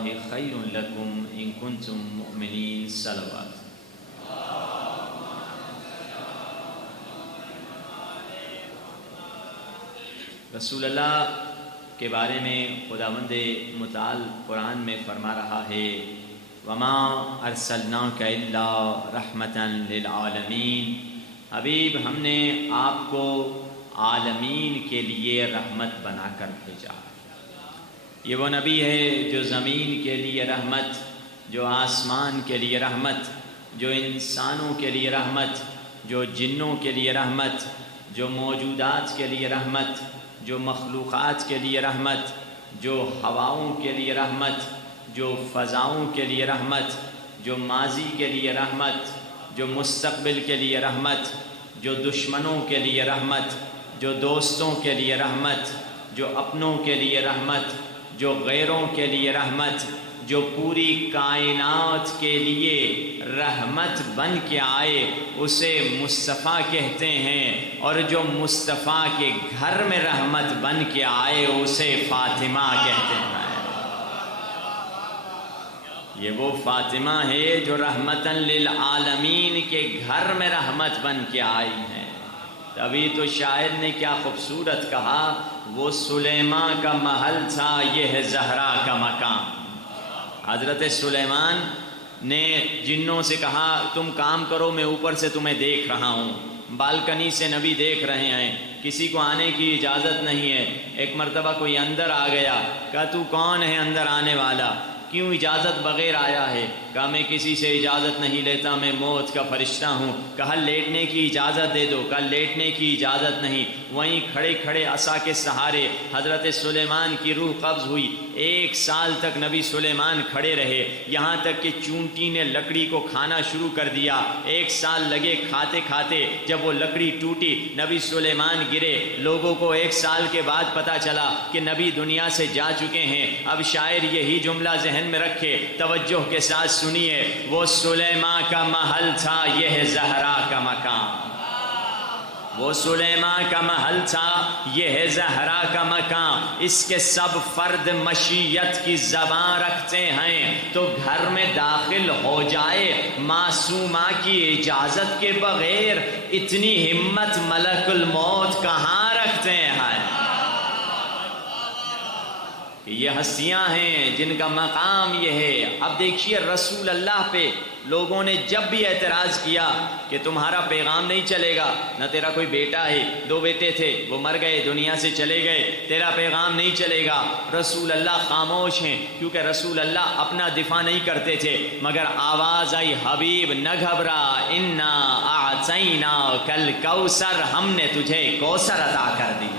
اللہ خیر لکم ان کنتم مؤمنین۔ صلوات۔ رسول اللہ کے بارے میں خداوند متعال قرآن میں فرما رہا ہے وما ارسلناک الا رحمتا للعالمین، حبیب ہم نے آپ کو عالمین کے لیے رحمت بنا کر بھیجا۔ یہ وہ نبی ہے جو زمین کے لیے رحمت، جو آسمان کے لیے رحمت، جو انسانوں کے لیے رحمت، جو جنوں کے لیے رحمت، جو موجودات کے لیے رحمت، جو مخلوقات کے لیے رحمت، جو ہواؤں کے لیے رحمت، جو فضاؤں کے لیے رحمت، جو ماضی کے لیے رحمت، جو مستقبل کے لیے رحمت، جو دشمنوں کے لیے رحمت، جو دوستوں کے لیے رحمت، جو اپنوں کے لیے رحمت، جو غیروں کے لیے رحمت، جو پوری کائنات کے لیے رحمت بن کے آئے اسے مصطفیٰ کہتے ہیں، اور جو مصطفیٰ کے گھر میں رحمت بن کے آئے اسے فاطمہ کہتے ہیں۔ یہ وہ فاطمہ ہے جو رحمتاً للعالمین کے گھر میں رحمت بن کے آئی ہیں۔ تبھی تو شاعر نے کیا خوبصورت کہا، وہ سلیمان کا محل تھا، یہ ہے زہرا کا مقام۔ حضرت سلیمان نے جنوں سے کہا تم کام کرو، میں اوپر سے تمہیں دیکھ رہا ہوں، بالکنی سے نبی دیکھ رہے ہیں، کسی کو آنے کی اجازت نہیں ہے۔ ایک مرتبہ کوئی اندر آ گیا، کہا تو کون ہے اندر آنے والا، کیوں اجازت بغیر آیا ہے؟ کہا میں کسی سے اجازت نہیں لیتا، میں موت کا فرشتہ ہوں۔ کہا لیٹنے کی اجازت دے دو، کہا لیٹنے کی اجازت نہیں۔ وہیں کھڑے کھڑے عصا کے سہارے حضرت سلیمان کی روح قبض ہوئی۔ 1 سال تک نبی سلیمان کھڑے رہے، یہاں تک کہ چونٹی نے لکڑی کو کھانا شروع کر دیا۔ 1 سال لگے کھاتے کھاتے، جب وہ لکڑی ٹوٹی نبی سلیمان گرے۔ لوگوں کو 1 سال کے بعد پتا چلا کہ نبی دنیا سے جا چکے ہیں۔ اب شاعر یہی جملہ ذہن میں رکھے، توجہ کے ساتھ سنیے، وہ سلیمان کا محل تھا، یہ ہے زہرا کا مقام۔ وہ سلیمان کا محل تھا، یہ ہے زہرا کا مقام۔ اس کے سب فرد مشیت کی زبان رکھتے ہیں، تو گھر میں داخل ہو جائے معصومہ کی اجازت کے بغیر، اتنی ہمت ملک الموت کہاں رکھتے ہیں؟ یہ ہستیاں ہیں جن کا مقام یہ ہے۔ اب دیکھیے رسول اللہ پہ لوگوں نے جب بھی اعتراض کیا کہ تمہارا پیغام نہیں چلے گا، نہ تیرا کوئی بیٹا ہے، 2 بیٹے تھے وہ مر گئے، دنیا سے چلے گئے، تیرا پیغام نہیں چلے گا، رسول اللہ خاموش ہیں، کیونکہ رسول اللہ اپنا دفاع نہیں کرتے تھے۔ مگر آواز آئی، حبیب نہ گھبرا، انا اعطیناک الکوثر، ہم نے تجھے کوثر عطا کر دیا۔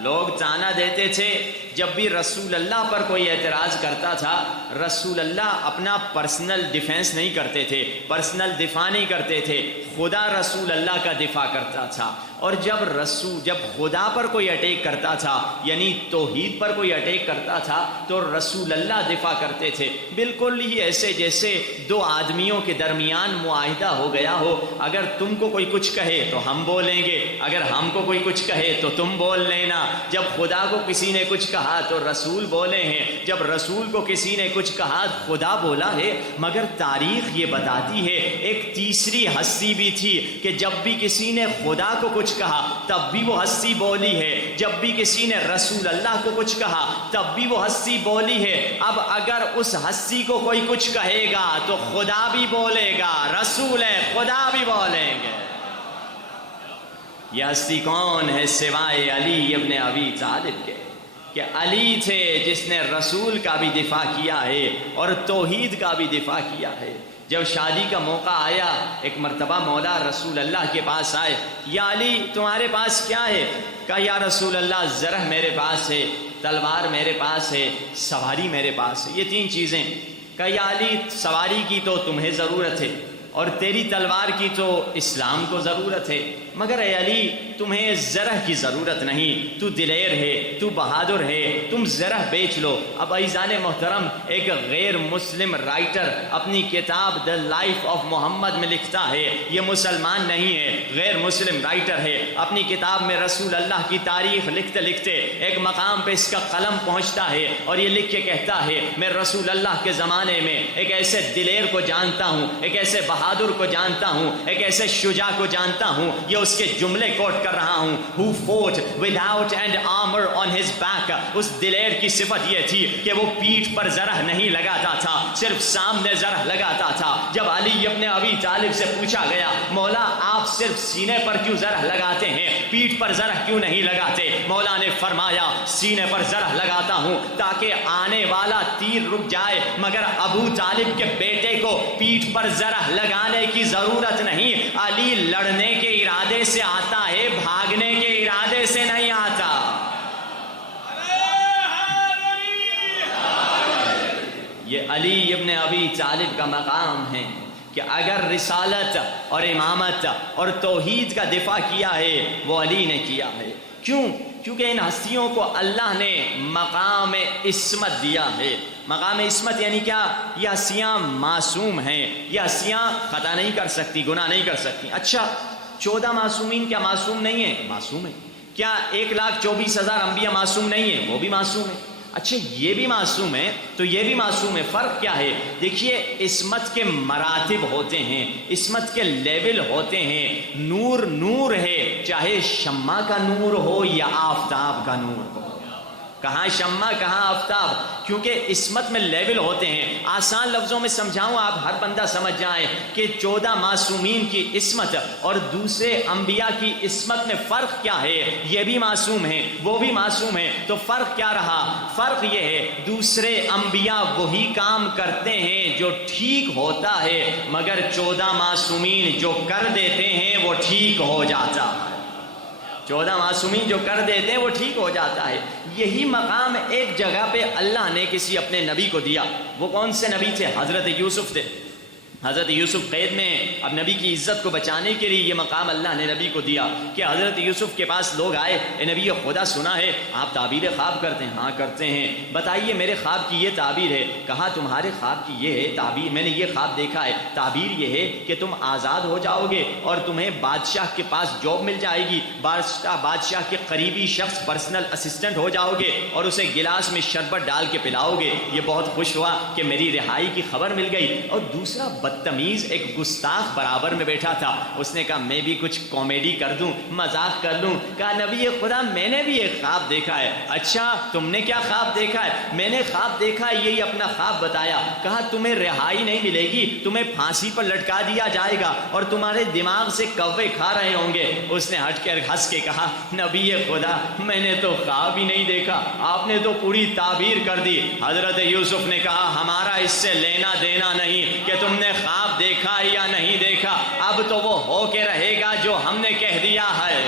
لوگ تانا دیتے تھے، جب بھی رسول اللہ پر کوئی اعتراض کرتا تھا، رسول اللہ اپنا پرسنل ڈیفینس نہیں کرتے تھے، پرسنل دفاع نہیں کرتے تھے، خدا رسول اللہ کا دفاع کرتا تھا۔ اور جب خدا پر کوئی اٹیک کرتا تھا، یعنی توحید پر کوئی اٹیک کرتا تھا، تو رسول اللہ دفاع کرتے تھے۔ بالکل ہی ایسے جیسے 2 آدمیوں کے درمیان معاہدہ ہو گیا ہو، اگر تم کو کوئی کچھ کہے تو ہم بولیں گے، اگر ہم کو کوئی کچھ کہے تو تم بول لینا۔ جب خدا کو کسی نے کچھ کہا تو رسول بولے ہیں، جب رسول کو کسی نے کچھ کہا خدا بولا ہے۔ مگر تاریخ یہ بتاتی ہے ایک تیسری ہستی بھی تھی کہ جب بھی کسی نے خدا کو کچھ کہا تب بھی وہ ہستی بولی ہے، جب بھی کسی نے رسول اللہ کو کچھ کہا تب بھی وہ ہستی بولی ہے۔ اب اگر اس ہستی کو کوئی کچھ کہے گا تو خدا بھی بولے گا، رسول ہے خدا بھی بولیں گے۔ یہ ہستی کون ہے سوائے علی ابن ابی طالب کے، کہ علی تھے جس نے رسول کا بھی دفاع کیا ہے اور توحید کا بھی دفاع کیا ہے۔ جب شادی کا موقع آیا، ایک مرتبہ مولا رسول اللہ کے پاس آئے، یا علی تمہارے پاس کیا ہے؟ کہا یا رسول اللہ زرہ میرے پاس ہے، تلوار میرے پاس ہے، سواری میرے پاس ہے، یہ 3 چیزیں۔ کہا یا علی سواری کی تو تمہیں ضرورت ہے، اور تیری تلوار کی تو اسلام کو ضرورت ہے۔ مگر اے علی تمہیں زرہ کی ضرورت نہیں، تو دلیر ہے، تو بہادر ہے، تم زرہ بیچ لو۔ اب عزیزان محترم، ایک غیر مسلم رائٹر اپنی کتاب دا لائف آف محمد میں لکھتا ہے، یہ مسلمان نہیں ہے، غیر مسلم رائٹر ہے، اپنی کتاب میں رسول اللہ کی تاریخ لکھتے لکھتے ایک مقام پہ اس کا قلم پہنچتا ہے اور یہ لکھ کے کہتا ہے میں رسول اللہ کے زمانے میں ایک ایسے دلیر کو جانتا ہوں، ایک ایسے بہادر کو جانتا ہوں، ایک ایسے شجاع کو جانتا ہوں، یہ اس کے جملے کوٹ کر رہا ہوں، who fought without an armor on his back۔ اس دلیر کی صفت یہ تھی کہ وہ پیٹھ پر زرہ نہیں لگاتا تھا، صرف سامنے زرہ لگاتا تھا۔ جب علی ابن ابی طالب سے پوچھا گیا مولا آپ صرف سینے پر کیوں زرہ لگاتے ہیں، پیٹھ پر زرہ کیوں نہیں لگاتے، مولا نے فرمایا سینے پر زرہ لگاتا ہوں تاکہ آنے والا تیر رک جائے، مگر ابو طالب کے بیٹے کو پیٹھ پر زرہ لگانے کی ضرورت نہیں۔ علی لڑنے کے ارادے سے آتا ہے، بھاگنے کے ارادے سے نہیں آتا۔ یہ علی ابن ابی طالب کا مقام ہے کہ اگر رسالت اور امامت اور توحید کا دفاع کیا ہے وہ علی نے کیا ہے۔ کیوں؟ کیونکہ ان ہستیوں کو اللہ نے مقام عصمت دیا ہے۔ مقام عصمت یعنی کیا؟ یہ ہستیاں معصوم ہیں، یہ ہستیاں خطا نہیں کر سکتی، گناہ نہیں کر سکتی۔ اچھا 14 معصومین کیا معصوم نہیں ہیں؟ معصوم ہیں۔ کیا 1,24,000 انبیاء معصوم نہیں ہیں؟ وہ بھی معصوم ہیں۔ اچھا یہ بھی معصوم ہے تو یہ بھی معصوم ہے، فرق کیا ہے؟ دیکھیے عصمت کے مراتب ہوتے ہیں، عصمت کے لیول ہوتے ہیں۔ نور نور ہے، چاہے شمع کا نور ہو یا آفتاب کا نور ہو۔ کہاں شمع کہاں آفتاب، کیونکہ عصمت میں لیول ہوتے ہیں۔ آسان لفظوں میں سمجھاؤں آپ ہر بندہ سمجھ جائیں کہ 14 معصومین کی عصمت اور دوسرے انبیاء کی عصمت میں فرق کیا ہے۔ یہ بھی معصوم ہیں، وہ بھی معصوم ہیں، تو فرق کیا رہا؟ فرق یہ ہے دوسرے انبیاء وہی کام کرتے ہیں جو ٹھیک ہوتا ہے، مگر 14 معصومین جو کر دیتے ہیں وہ ٹھیک ہو جاتا ہے۔ 14 معصومین جو کر دیتے ہیں وہ ٹھیک ہو جاتا ہے۔ یہی مقام ایک جگہ پہ اللہ نے کسی اپنے نبی کو دیا۔ وہ کون سے نبی تھے؟ حضرت یوسف تھے۔ حضرت یوسف قید میں، اب نبی کی عزت کو بچانے کے لیے یہ مقام اللہ نے نبی کو دیا کہ حضرت یوسف کے پاس لوگ آئے، اے نبی خدا سنا ہے آپ تعبیر خواب کرتے ہیں؟ ہاں کرتے ہیں۔ بتائیے میرے خواب کی یہ تعبیر ہے۔ کہا تمہارے خواب کی یہ ہے تعبیر، میں نے یہ خواب دیکھا ہے، تعبیر یہ ہے کہ تم آزاد ہو جاؤ گے اور تمہیں بادشاہ کے پاس جاب مل جائے گی، بادشاہ کے قریبی شخص پرسنل اسسٹنٹ ہو جاؤ گے اور اسے گلاس میں شربت ڈال کے پلاؤ گے۔ یہ بہت خوش ہوا کہ میری رہائی کی خبر مل گئی۔ اور دوسرا بدتمیز ایک گستاخ برابر میں بیٹھا تھا، اس نے کہا میں بھی کچھ کامیڈی کر دوں، مذاق کر لوں۔ کہا نبی خدا میں نے بھی ایک خواب دیکھا ہے۔ اچھا تم نے کیا خواب دیکھا ہے؟ میں نے خواب دیکھا ہے، یہی اپنا خواب بتایا۔ کہا تمہیں رہائی نہیں ملے گی، تمہیں پھانسی پر لٹکا دیا جائے گا اور تمہارے دماغ سے کوے کھا رہے ہوں گے۔ اس نے ہٹ کر ہنس کے کہا نبی خدا میں نے تو خواب ہی نہیں دیکھا، آپ نے تو پوری تعبیر کر دی۔ حضرت یوسف نے کہا ہمارا اس سے لینا دینا نہیں کہ تم نے خواب دیکھا یا نہیں دیکھا، اب تو وہ ہو کے رہے گا جو ہم نے کہہ دیا ہے،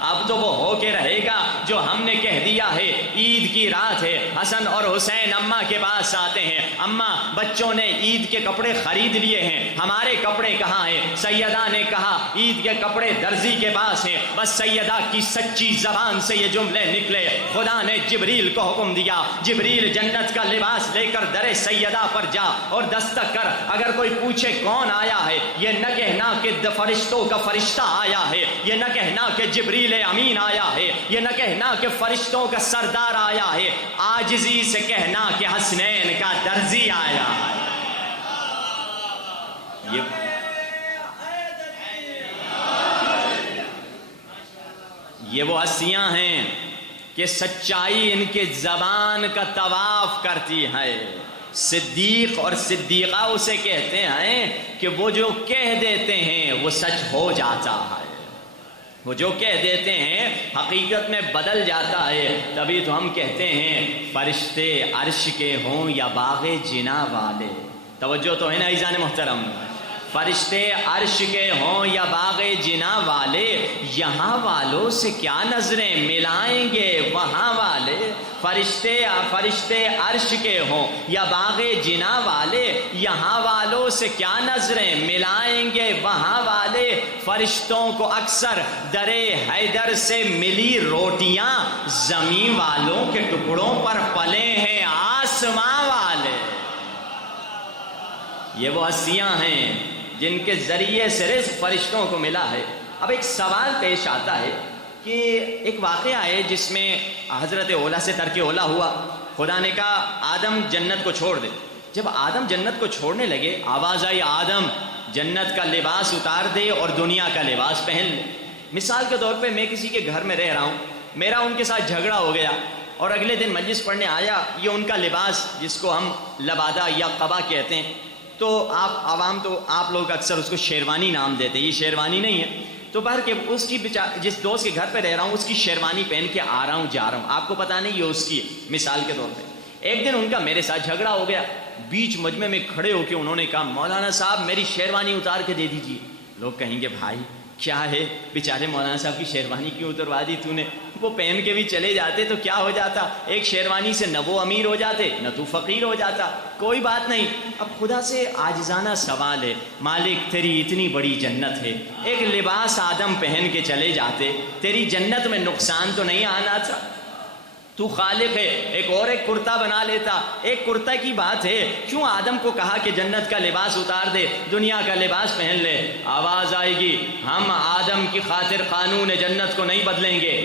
اب تو وہ ہو کے رہے گا جو ہم نے کہہ دیا ہے۔ عید کی رات ہے، حسن اور حسین اماں کے پاس آتے ہیں، اماں بچوں نے عید کے کپڑے خرید لیے ہیں، ہمارے کپڑے کہاں ہیں؟ سیدہ نے کہا عید کے کپڑے درزی کے پاس ہیں۔ بس سیدہ کی سچی زبان سے یہ جملے نکلے، خدا نے جبریل کو حکم دیا جبریل جنت کا لباس لے کر در سیدہ پر جا اور دستک کر، اگر کوئی پوچھے کون آیا ہے یہ نہ کہنا کہ فرشتوں کا فرشتہ آیا ہے، یہ نہ کہنا کہ جبریل امین آیا ہے، یہ نہ کہنا کہ فرشتوں کا سردار آیا ہے، عاجزی سے کہنا کہ حسنین کا درزی آیا ہے۔ یہ وہ ہستیاں ہیں کہ سچائی ان کے زبان کا طواف کرتی ہے۔ صدیق اور صدیقہ اسے کہتے ہیں کہ وہ جو کہہ دیتے ہیں وہ سچ ہو جاتا ہے، وہ جو کہہ دیتے ہیں حقیقت میں بدل جاتا ہے۔ تبھی تو ہم کہتے ہیں فرشتے عرش کے ہوں یا باغ جنا والے، توجہ تو ہے نا عزیزان محترم، فرشتے عرش کے ہوں یا باغ جنا والے، یہاں والوں سے کیا نظریں ملائیں گے وہاں والے۔ فرشتے عرش کے ہوں یا باغ جنا والے، یہاں والوں سے کیا نظریں ملائیں گے وہاں والے، فرشتوں کو اکثر درے حیدر سے ملی روٹیاں، زمین والوں کے ٹکڑوں پر پلے ہیں آسماں والے۔ یہ وہ ہستیاں ہیں جن کے ذریعے سے رزق فرشتوں کو ملا ہے۔ اب ایک سوال پیش آتا ہے کہ ایک واقعہ ہے جس میں حضرت اولا سے ترک اولا ہوا۔ خدا نے کہا آدم جنت کو چھوڑ دے۔ جب آدم جنت کو چھوڑنے لگے، آواز آئی آدم جنت کا لباس اتار دے اور دنیا کا لباس پہن لے۔ مثال کے طور پہ میں کسی کے گھر میں رہ رہا ہوں، میرا ان کے ساتھ جھگڑا ہو گیا اور اگلے دن مجلس پڑھنے آیا، یہ ان کا لباس جس کو ہم لبادہ یا قبا کہتے ہیں، تو آپ لوگ اکثر اس کو شیروانی نام دیتے ہیں، یہ شیروانی نہیں ہے۔ تو بہر کہ اس کی جس دوست کے گھر پہ رہ رہا ہوں اس کی شیروانی پہن کے آ رہا ہوں جا رہا ہوں، آپ کو پتا نہیں یہ اس کی ہے، مثال کے طور پہ۔ ایک دن ان کا میرے ساتھ جھگڑا ہو گیا، بیچ مجمع میں کھڑے ہو کے انہوں نے کہا مولانا صاحب میری شیروانی اتار کے دے دیجیے۔ لوگ کہیں گے بھائی کیا ہے، بیچارے مولانا صاحب کی شیروانی کیوں اتروا دی تو نے، وہ پہن کے بھی چلے جاتے تو کیا ہو جاتا، ایک شیروانی سے نہ وہ امیر ہو جاتے نہ تو فقیر ہو جاتا، کوئی بات نہیں۔ اب خدا سے عاجزانہ سوال ہے، مالک تیری اتنی بڑی جنت ہے، ایک لباس آدم پہن کے چلے جاتے، تیری جنت میں نقصان تو نہیں آنا تھا؟ تو خالق ہے، ایک کرتا بنا لیتا، ایک کرتا کی بات ہے، کیوں آدم کو کہا کہ جنت کا لباس اتار دے دنیا کا لباس پہن لے؟ آواز آئے گی ہم آدم کی خاطر قانون جنت کو نہیں بدلیں گے۔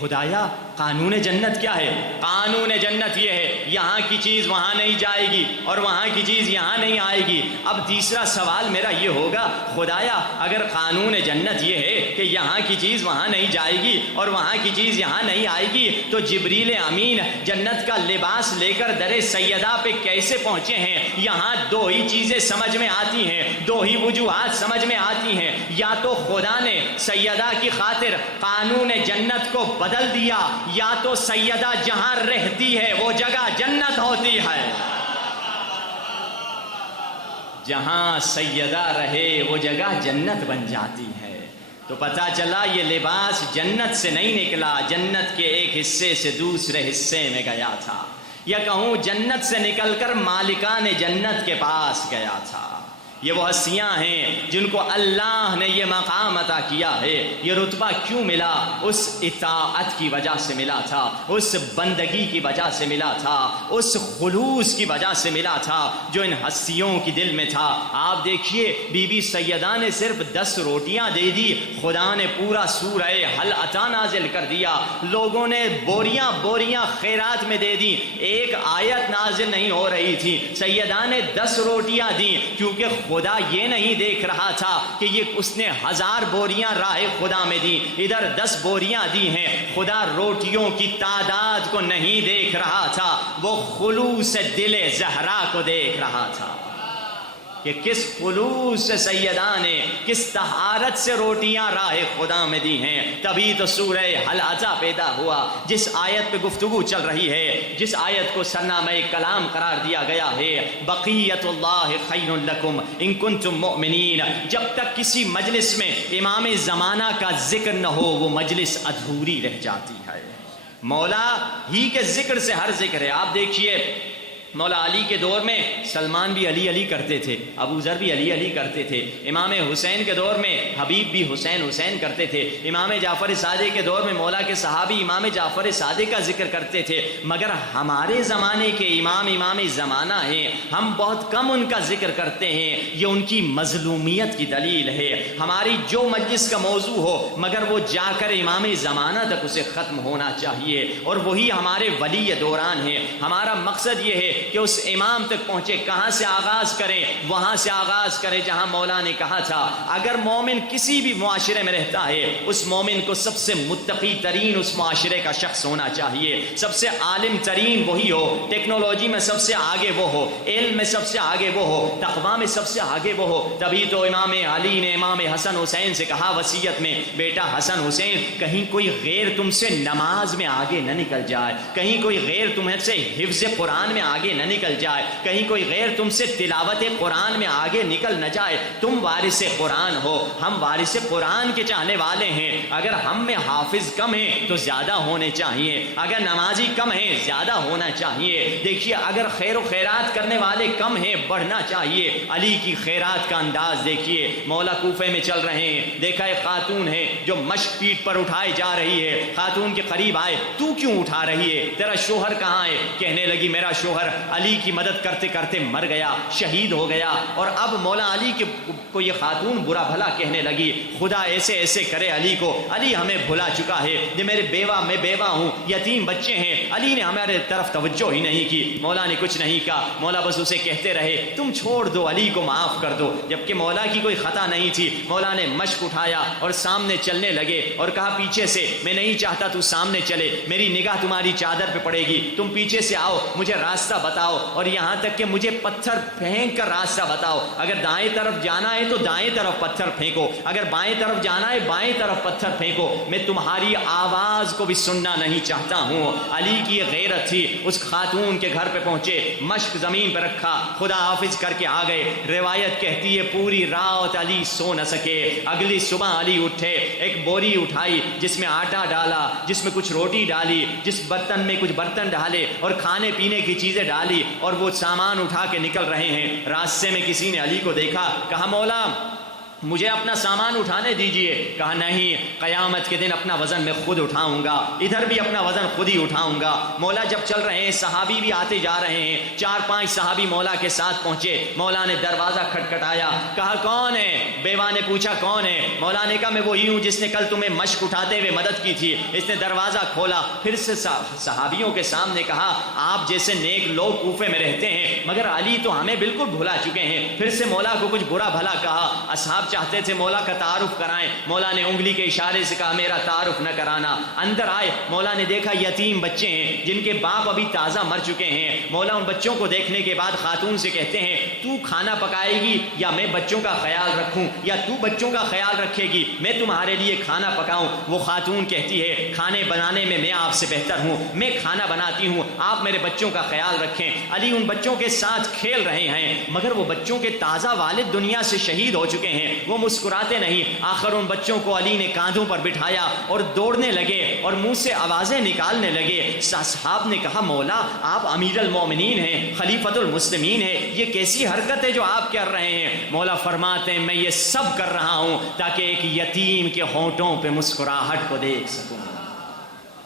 خدایا قانون جنت کیا ہے؟ قانون جنت یہ ہے یہاں کی چیز وہاں نہیں جائے گی اور وہاں کی چیز یہاں نہیں آئے گی۔ اب تیسرا سوال میرا یہ ہوگا خدایا اگر قانون جنت یہ ہے کہ یہاں کی چیز وہاں نہیں جائے گی اور وہاں کی چیز یہاں نہیں آئے گی تو جبریل امین جنت کا لباس لے کر در سیدہ پہ کیسے پہنچے ہیں؟ یہاں دو ہی چیزیں سمجھ میں آتی ہیں، دو ہی وجوہات سمجھ میں آتی ہیں، یا تو خدا نے سیدہ کی خاطر قانون جنت کو بدل دیا یا تو سیدہ جہاں رہتی ہے وہ جگہ جنت ہوتی ہے۔ جہاں سیدہ رہے وہ جگہ جنت بن جاتی ہے۔ تو پتہ چلا یہ لباس جنت سے نہیں نکلا، جنت کے ایک حصے سے دوسرے حصے میں گیا تھا، یا کہوں جنت سے نکل کر مالکان جنت کے پاس گیا تھا۔ یہ وہ ہستیاں ہیں جن کو اللہ نے یہ مقام عطا کیا ہے۔ یہ رتبہ کیوں ملا؟ اس اطاعت کی وجہ سے ملا تھا، اس بندگی کی وجہ سے ملا تھا، اس خلوص کی وجہ سے ملا تھا جو ان ہستیوں کی دل میں تھا۔ آپ دیکھیے بی بی سیدہ نے صرف 10 روٹیاں دے دی، خدا نے پورا سورہ حل عطا نازل کر دیا، لوگوں نے بوریاں بوریاں خیرات میں دے دی، ایک آیت نازل نہیں ہو رہی تھی، سیدہ نے 10 روٹیاں دیں کیونکہ خدا یہ نہیں دیکھ رہا تھا کہ یہ اس نے 1000 بوریاں راہ خدا میں دی، ادھر 10 بوریاں دی ہیں، خدا روٹیوں کی تعداد کو نہیں دیکھ رہا تھا، وہ خلوص دل زہرا کو دیکھ رہا تھا کہ کس خلوص سے سیدہ نے کس طہارت سے روٹیاں راہ خدا میں دی ہیں۔ تبھی تو سورہ حل عطا پیدا ہوا، جس آیت پہ گفتگو چل رہی ہے، جس آیت کو سرنامہ کلام قرار دیا گیا ہے، بقیت اللہ خیر لکم ان کنتم مؤمنین۔ جب تک کسی مجلس میں امام زمانہ کا ذکر نہ ہو وہ مجلس ادھوری رہ جاتی ہے۔ مولا ہی کے ذکر سے ہر ذکر ہے۔ آپ دیکھیے مولا علی کے دور میں سلمان بھی علی علی کرتے تھے، ابو ذر بھی علی علی کرتے تھے، امام حسین کے دور میں حبیب بھی حسین حسین کرتے تھے، امام جعفر صادق کے دور میں مولا کے صحابی امام جعفر صادق کا ذکر کرتے تھے، مگر ہمارے زمانے کے امام زمانہ ہیں، ہم بہت کم ان کا ذکر کرتے ہیں۔ یہ ان کی مظلومیت کی دلیل ہے۔ ہماری جو مجلس کا موضوع ہو مگر وہ جا کر امام زمانہ تک اسے ختم ہونا چاہیے، اور وہی ہمارے ولی دوران ہے۔ ہمارا مقصد یہ ہے کہ اس امام تک پہنچے۔ کہاں سے آغاز کریں؟ وہاں سے آغاز کریں جہاں مولا نے کہا تھا اگر مومن کسی بھی معاشرے میں رہتا ہے اس مومن کو سب سے متقی ترین اس معاشرے کا شخص ہونا چاہیے، سب سے عالم ترین وہی ہو، ٹیکنالوجی میں سب سے آگے وہ ہو، علم میں سب سے آگے وہ ہو، تقویٰ میں سب سے آگے وہ ہو۔ تبھی تو امام علی نے امام حسن حسین سے کہا وصیت میں، بیٹا حسن حسین کہیں کوئی غیر تم سے نماز میں آگے نہ نکل جائے، کہیں کوئی غیر تمہیں سے حفظ قرآن میں آگے آگے نہ نکل جائے، کہیں کوئی غیر تم سے تلاوت قرآن میں آگے نکل نہ جائے۔ تم وارث قرآن ہو، ہم وارث قرآن کے چاہنے والے ہیں۔ اگر ہم میں حافظ کم ہیں تو زیادہ ہونے چاہیے، اگر نمازی کم ہیں زیادہ ہونا چاہیے۔ دیکھیے اگر خیر و خیرات کرنے والے کم ہیں بڑھنا چاہیے۔ علی کی خیرات کا انداز دیکھیے، مولا کوفے میں چل رہے ہیں، دیکھا ایک خاتون ہے جو مشک پیٹھ پر اٹھائی جا رہی ہے، خاتون کے قریب آئے، تو کیوں اٹھا رہی ہے، تیرا شوہر کہاں ہے؟ کہنے لگی میرا شوہر علی کی مدد کرتے کرتے مر گیا، شہید ہو گیا۔ اور اب مولا علی کو یہ خاتون برا بھلا کہنے لگی، خدا ایسے ایسے کرے علی کو، علی ہمیں بھلا چکا ہے، یہ میرے بیوہ میں بیوہ ہوں، یتیم بچے ہیں، علی نے ہمارے طرف توجہ ہی نہیں کی۔ مولا نے کچھ نہیں کہا، مولا بس اسے کہتے رہے تم چھوڑ دو، علی کو معاف کر دو، جبکہ مولا کی کوئی خطا نہیں تھی۔ مولا نے مشک اٹھایا اور سامنے چلنے لگے اور کہا پیچھے سے، میں نہیں چاہتا تو سامنے چلے، میری نگاہ تمہاری چادر پہ پڑے گی، تم پیچھے سے آؤ، مجھے راستہ بتاؤ، اور یہاں تک کہ مجھے پتھر پھینک کر راستہ بتاؤ، اگر دائیں طرف جانا ہے تو دائیں طرف پتھر پھینکو، اگر بائیں طرف جانا ہے بائیں طرف پتھر پھینکو، میں تمہاری آواز کو بھی سننا نہیں چاہتا ہوں۔ علی کی غیرت تھی، اس خاتون کے گھر پہ پہنچے، مشک زمین پہ رکھا، خدا حافظ کر کے آ گئے۔ روایت کہتی ہے پوری رات علی سو نہ سکے، اگلی صبح علی اٹھے، ایک بوری اٹھائی جس میں آٹا ڈالا، جس میں کچھ روٹی ڈالی، جس برتن میں کچھ برتن ڈالے اور کھانے پینے کی چیزیں ڈالی، اور وہ سامان اٹھا کے نکل رہے ہیں۔ راستے میں کسی نے علی کو دیکھا، کہا مولا مجھے اپنا سامان اٹھانے دیجئے، کہا نہیں، قیامت کے دن اپنا وزن میں خود اٹھاؤں گا، ادھر بھی اپنا وزن خود ہی اٹھاؤں گا۔ مولا جب چل رہے ہیں، صحابی بھی آتے جا رہے ہیں، 4-5 صحابی مولا کے ساتھ پہنچے، مولا نے دروازہ کھٹکھٹایا، کہا کون ہے؟ بیوہ نے پوچھا کون ہے؟ مولا نے کہا میں وہی ہوں جس نے کل تمہیں مشق اٹھاتے ہوئے مدد کی تھی۔ اس نے دروازہ کھولا، پھر سے صحابیوں کے سامنے کہا آپ جیسے نیک لوگ کوفے میں رہتے ہیں، مگر علی تو ہمیں بالکل بھلا چکے ہیں۔ پھر سے مولا کو کچھ برا بھلا کہا، اصحاب چاہتے تھے مولا کا تعارف کرائیں، مولا نے انگلی کے اشارے سے کہا میرا تعارف نہ کرانا۔ اندر آئے، مولا نے دیکھا یتیم بچے ہیں جن کے باپ ابھی تازہ مر چکے ہیں۔ مولا ان بچوں کو دیکھنے کے بعد خاتون سے کہتے ہیں تو کھانا پکائے گی یا میں بچوں کا خیال رکھوں، یا تو بچوں کا خیال رکھے گی میں تمہارے لیے کھانا پکاؤں؟ وہ خاتون کہتی ہے کھانے بنانے میں میں آپ سے بہتر ہوں، میں کھانا بناتی ہوں، آپ میرے بچوں کا خیال رکھیں۔ علی ان بچوں کے ساتھ کھیل رہے ہیں، مگر وہ بچوں کے تازہ والد دنیا سے شہید ہو چکے ہیں، وہ مسکراتے نہیں۔ آخر ان بچوں کو علی نے کاندھوں پر بٹھایا اور دوڑنے لگے اور منہ سے آوازیں نکالنے لگے۔ صاحب نے کہا مولا آپ امیر المومنین ہیں، خلیفۃ المسلمین ہیں، یہ کیسی حرکت ہے جو آپ کر رہے ہیں؟ مولا فرماتے ہیں میں یہ سب کر رہا ہوں تاکہ ایک یتیم کے ہونٹوں پہ مسکراہٹ کو دیکھ سکوں۔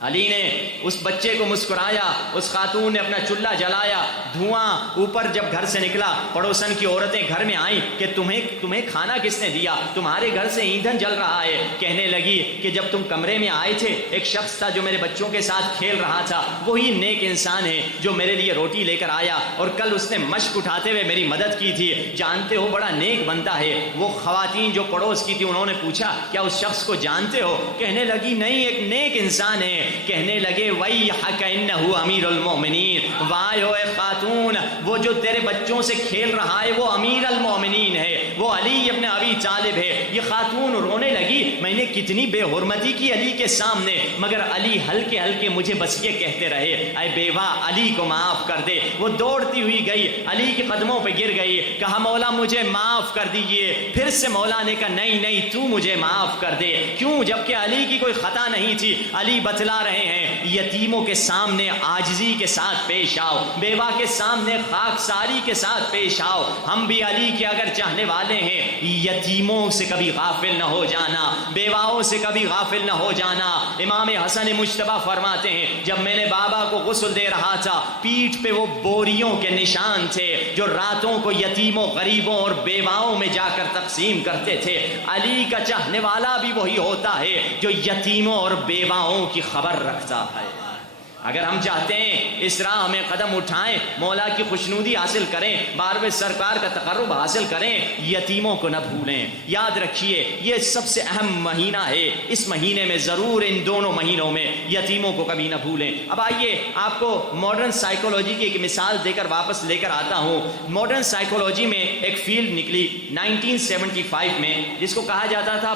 علی نے اس بچے کو مسکرایا، اس خاتون نے اپنا چولہا جلایا، دھواں اوپر جب گھر سے نکلا، پڑوسن کی عورتیں گھر میں آئیں کہ تمہیں کھانا کس نے دیا؟ تمہارے گھر سے ایندھن جل رہا ہے۔ کہنے لگی کہ جب تم کمرے میں آئے تھے ایک شخص تھا جو میرے بچوں کے ساتھ کھیل رہا تھا، وہی نیک انسان ہے جو میرے لیے روٹی لے کر آیا، اور کل اس نے مشق اٹھاتے ہوئے میری مدد کی تھی، جانتے ہو بڑا نیک بندہ ہے۔ وہ خواتین جو پڑوس کی تھی انہوں نے پوچھا کیا اس شخص کو جانتے ہو؟ کہنے لگی نہیں، ایک نیک انسان ہے۔ کہنے لگے وَيْحَكَ إِنَّهُ أَمِيرُ الْمُؤْمِنِينَ، وائے ہو اے خاتون، وہ جو تیرے بچوں سے کھیل رہا ہے وہ امیر المومنین ہے، وہ علی ابن ابی طالب ہے۔ یہ خاتون رونے لگی میں نے کتنی بے حرمتی کی علی کے سامنے، مگر علی ہلکے ہلکے مجھے بس یہ کہتے رہے اے بیوہ علی کو معاف کر دے۔ وہ دوڑتی ہوئی گئی، علی کے قدموں پہ گر گئی، کہا مولا مجھے معاف کر دیجئے۔ پھر سے مولا نے کہا نہیں نہیں تو مجھے معاف کر دے۔ کیوں؟ جبکہ علی کی کوئی خطا نہیں تھی۔ علی بتلا رہے ہیں یتیموں کے سامنے عاجزی کے ساتھ پیش آؤ، بیوہ کے سامنے خاکساری کے ساتھ پیش آؤ۔ ہم بھی علی کے اگر چاہنے والے ہیں، یتیموں سے کبھی غافل نہ ہو جانا، بیواؤں سے کبھی غافل نہ ہو جانا۔ امام حسن مجتبیٰ فرماتے ہیں جب میں نے بابا کو غسل دے رہا تھا، پیٹھ پہ وہ بوریوں کے نشان تھے جو راتوں کو یتیموں غریبوں اور بیواؤں میں جا کر تقسیم کرتے تھے۔ علی کا چاہنے والا بھی وہی ہوتا ہے جو یتیموں اور بیواؤں کی خبر رکھتا ہے۔ اگر ہم چاہتے ہیں اس راہ میں قدم اٹھائیں، مولا کی خوشنودی حاصل کریں، بارگاہ سرکار کا تقرب حاصل کریں، یتیموں کو نہ بھولیں۔ یاد رکھیے یہ سب سے اہم مہینہ ہے، اس مہینے میں ضرور ان دونوں مہینوں میں یتیموں کو کبھی نہ بھولیں۔ اب آئیے آپ کو ماڈرن سائیکولوجی کی ایک مثال دے کر واپس لے کر آتا ہوں۔ ماڈرن سائیکولوجی میں ایک فیلڈ نکلی 1975 میں جس کو کہا جاتا تھا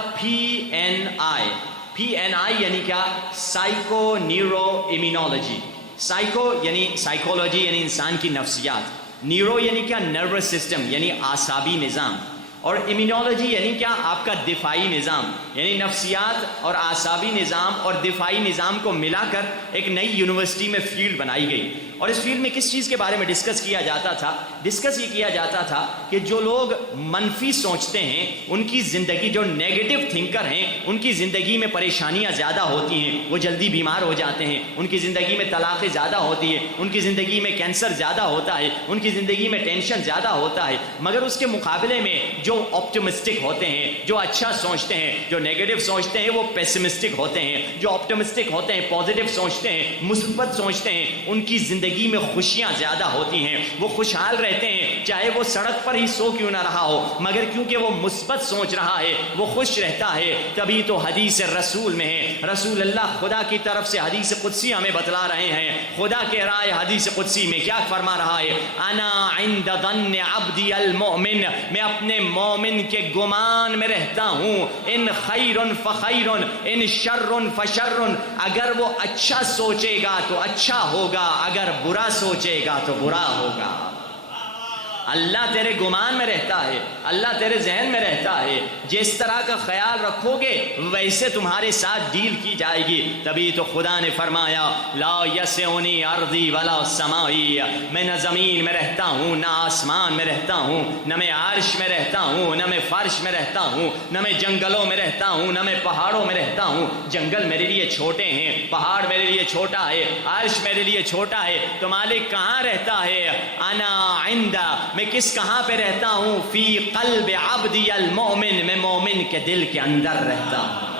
PNI یعنی کیا؟ Psycho neuro immunology. سائیکو یعنی سائیکولوجی یعنی انسان کی نفسیات، نیورو یعنی کیا نروس سسٹم یعنی اعصابی نظام، اور امیونولوجی یعنی کیا آپ کا دفاعی نظام، یعنی نفسیات اور اعصابی نظام اور دفاعی نظام کو ملا کر ایک نئی یونیورسٹی میں فیلڈ بنائی گئی. اور اس فیلڈ میں کس چیز کے بارے میں ڈسکس کیا جاتا تھا؟ ڈسکس یہ کیا جاتا تھا کہ جو لوگ منفی سوچتے ہیں ان کی زندگی، جو نیگیٹو تھنکر ہیں ان کی زندگی میں پریشانیاں زیادہ ہوتی ہیں، وہ جلدی بیمار ہو جاتے ہیں، ان کی زندگی میں طلاقیں زیادہ ہوتی ہے، ان کی زندگی میں کینسر زیادہ ہوتا ہے، ان کی زندگی میں ٹینشن زیادہ ہوتا ہے. مگر اس کے مقابلے میں جو آپٹمسٹک ہوتے ہیں، جو اچھا سوچتے ہیں، جو نیگیٹو سوچتے ہیں وہ پیسمسٹک ہوتے ہیں، جو آپٹمسٹک ہوتے ہیں، پازیٹیو سوچتے ہیں، مثبت سوچتے ہیں، ان کی زندگی میں خوشیاں زیادہ ہوتی ہیں، وہ خوشحال رہتے ہیں، چاہے وہ سڑک پر ہی سو کیوں نہ رہا ہو، مگر کیونکہ وہ مثبت سوچ رہا ہے وہ خوش رہتا ہے. تبھی تو حدیث رسول میں ہے، رسول اللہ خدا کی طرف سے حدیث قدسی ہمیں بتلا رہے ہیں. خدا کہہ رہا ہے حدیث قدسی میں، کیا فرما رہا ہے؟ انا عند ظن عبدی المؤمن، میں اپنے مومن کے گمان میں رہتا ہوں. ان خیر فخیر ان شر فشر، اگر وہ اچھا سوچے گا تو اچھا ہوگا، اگر برا سوچے گا تو برا ہوگا. اللہ تیرے گمان میں رہتا ہے، اللہ تیرے ذہن میں رہتا ہے. جس طرح کا خیال رکھو گے ویسے تمہارے ساتھ ڈیل کی جائے گی. تبھی تو خدا نے فرمایا لا یسعنی ارضی ولا سمائی، میں نہ زمین میں رہتا ہوں نہ آسمان میں رہتا ہوں، نہ میں عرش میں رہتا ہوں نہ میں فرش میں رہتا ہوں، نہ میں جنگلوں میں رہتا ہوں نہ میں پہاڑوں میں رہتا ہوں. جنگل میرے لیے چھوٹے ہیں، پہاڑ میرے لیے چھوٹا ہے، عرش میرے لیے چھوٹا ہے. تو مالک کہاں رہتا ہے؟ انا عند، میں کہاں پہ رہتا ہوں؟ فی قلب عبدی المؤمن، میں مومن کے دل کے اندر رہتا ہوں.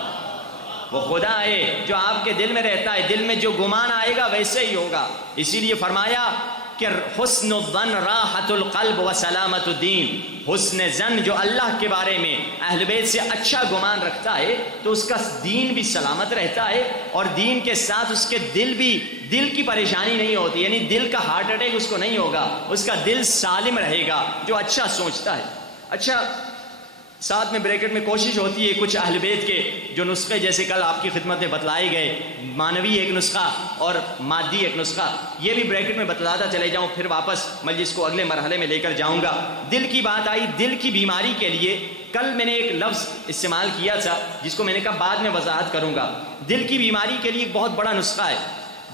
وہ خدا ہے جو آپ کے دل میں رہتا ہے. دل میں جو گمان آئے گا ویسے ہی ہوگا. اسی لیے فرمایا کہ حسن الظن راحت القلب و سلامت الدین. حسن زن جو اللہ کے بارے میں اہل بیت سے اچھا گمان رکھتا ہے تو اس کا دین بھی سلامت رہتا ہے، اور دین کے ساتھ اس کے دل کی پریشانی نہیں ہوتی، یعنی دل کا ہارٹ اٹیک اس کو نہیں ہوگا، اس کا دل سالم رہے گا جو اچھا سوچتا ہے. اچھا، ساتھ میں بریکٹ میں کوشش ہوتی ہے کچھ اہل بیت کے جو نسخے جیسے کل آپ کی خدمت میں بتلائے گئے، مانوی ایک نسخہ اور مادی ایک نسخہ، یہ بھی بریکٹ میں بتلاتا چلے جاؤں، پھر واپس مجلس کو اگلے مرحلے میں لے کر جاؤں گا. دل کی بات آئی، دل کی بیماری کے لیے کل میں نے ایک لفظ استعمال کیا تھا جس کو میں نے کہا بعد میں وضاحت کروں گا. دل کی بیماری کے لیے ایک بہت بڑا نسخہ ہے،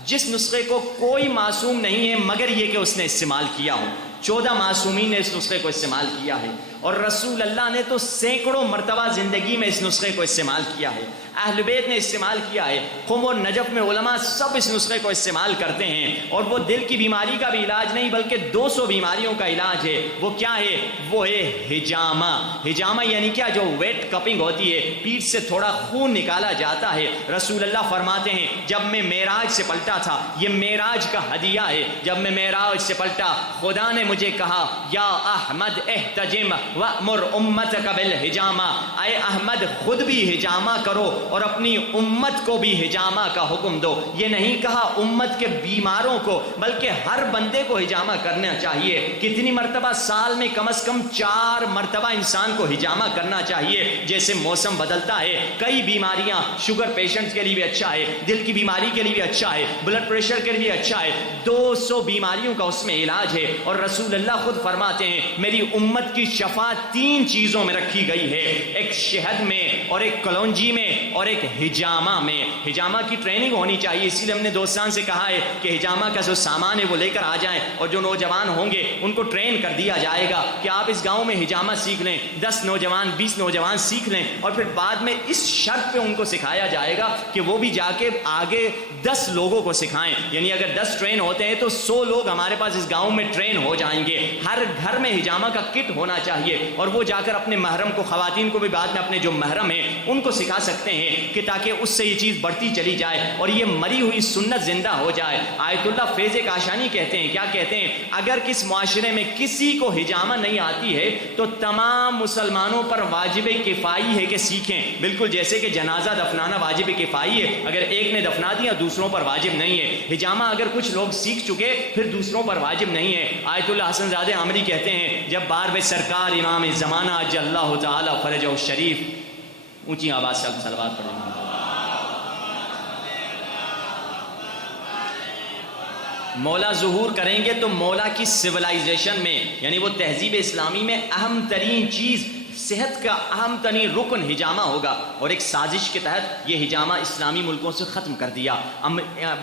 جس نسخے کو کوئی معصوم نہیں ہے مگر یہ کہ اس نے استعمال کیا ہو. 14 معصومین نے اس نسخے کو استعمال کیا ہے، اور رسول اللہ نے تو سینکڑوں مرتبہ زندگی میں اس نسخے کو استعمال کیا ہے، اہل بیت نے استعمال کیا ہے، قم و نجف میں علماء سب اس نسخے کو استعمال کرتے ہیں. اور وہ دل کی بیماری کا بھی علاج نہیں بلکہ 200 بیماریوں کا علاج ہے. وہ کیا ہے؟ وہ ہے حجامہ. حجامہ یعنی کیا؟ جو ویٹ کپنگ ہوتی ہے، پیٹھ سے تھوڑا خون نکالا جاتا ہے. رسول اللہ فرماتے ہیں جب میں معراج سے پلٹا تھا، یہ معراج کا ہدیہ ہے، جب میں معراج سے پلٹا خدا نے مجھے کہا یا احمد احتجم وَأْمُرْ أُمَّتَكَ بِالْحِجَامَةِ، اے احمد خود بھی حجامہ کرو اور اپنی امت کو بھی حجامہ کا حکم دو. یہ نہیں کہا امت کے بیماروں کو بلکہ ہر بندے کو حجامہ کرنا چاہیے. کتنی مرتبہ؟ سال میں کم از کم 4 مرتبہ انسان کو حجامہ کرنا چاہیے. جیسے موسم بدلتا ہے، کئی بیماریاں، شوگر پیشنٹ کے لیے بھی اچھا ہے، دل کی بیماری کے لیے بھی اچھا ہے، بلڈ پریشر کے لیے بھی اچھا ہے. 200 بیماریوں کا اس میں علاج ہے. اور رسول اللہ خود فرماتے ہیں میری امت کی شفا 3 چیزوں میں رکھی گئی ہے، ایک شہد میں اور ایک کلونجی میں اور ایک حجامہ میں. حجامہ کی ٹریننگ ہونی چاہیے، اسی لیے ہم نے دوستان سے کہا ہے کہ حجامہ کا جو سامان ہے وہ لے کر آ جائیں، اور جو نوجوان ہوں گے ان کو ٹرین کر دیا جائے گا کہ آپ اس گاؤں میں حجامہ سیکھ لیں. 10 نوجوان 20 نوجوان سیکھ لیں، اور پھر بعد میں اس شرط پہ ان کو سکھایا جائے گا کہ وہ بھی جا کے آگے 10 لوگوں کو سکھائیں. یعنی اگر 10 ٹرین ہوتے ہیں تو 100 لوگ ہمارے پاس اس گاؤں میں ٹرین ہو جائیں گے. ہر گھر میں حجامہ کا کٹ ہونا چاہیے، اور وہ جا کر اپنے محرم کو، خواتین کو بھی بعد میں اپنے جو محرم ہیں ان کو سکھا سکتے ہیں کہ تاکہ اس سے یہ چیز بڑھتی چلی جائے اور یہ مری ہوئی سنت زندہ ہو جائے. آیت اللہ فیض کاشانی کہتے ہیں، کیا کہتے ہیں؟ اگر کس معاشرے میں کسی کو حجامہ نہیں آتی ہے تو تمام مسلمانوں پر واجب کفائی ہے کہ سیکھیں. بالکل جیسے کہ جنازہ دفنانا واجب کفائی ہے، اگر ایک نے دفنا دیا دوسروں پر واجب نہیں ہے. حجامہ اگر کچھ لوگ سیکھ چکے پھر دوسروں پر واجب نہیں ہے. آیت اللہ حسن زادہ عامری کہتے ہیں جب بار سرکار امام زمانہ اجل اللہ تعالی فرجہ الشریف، اونچی آواز سے صلوات پڑھیں. مولا ظہور کریں گے تو مولا کی سویلائزیشن میں، یعنی وہ تہذیب اسلامی میں اہم ترین چیز، صحت کا اہم ترین رکن حجامہ ہوگا، اور ایک سازش کے تحت یہ حجامہ اسلامی ملکوں سے ختم کر دیا۔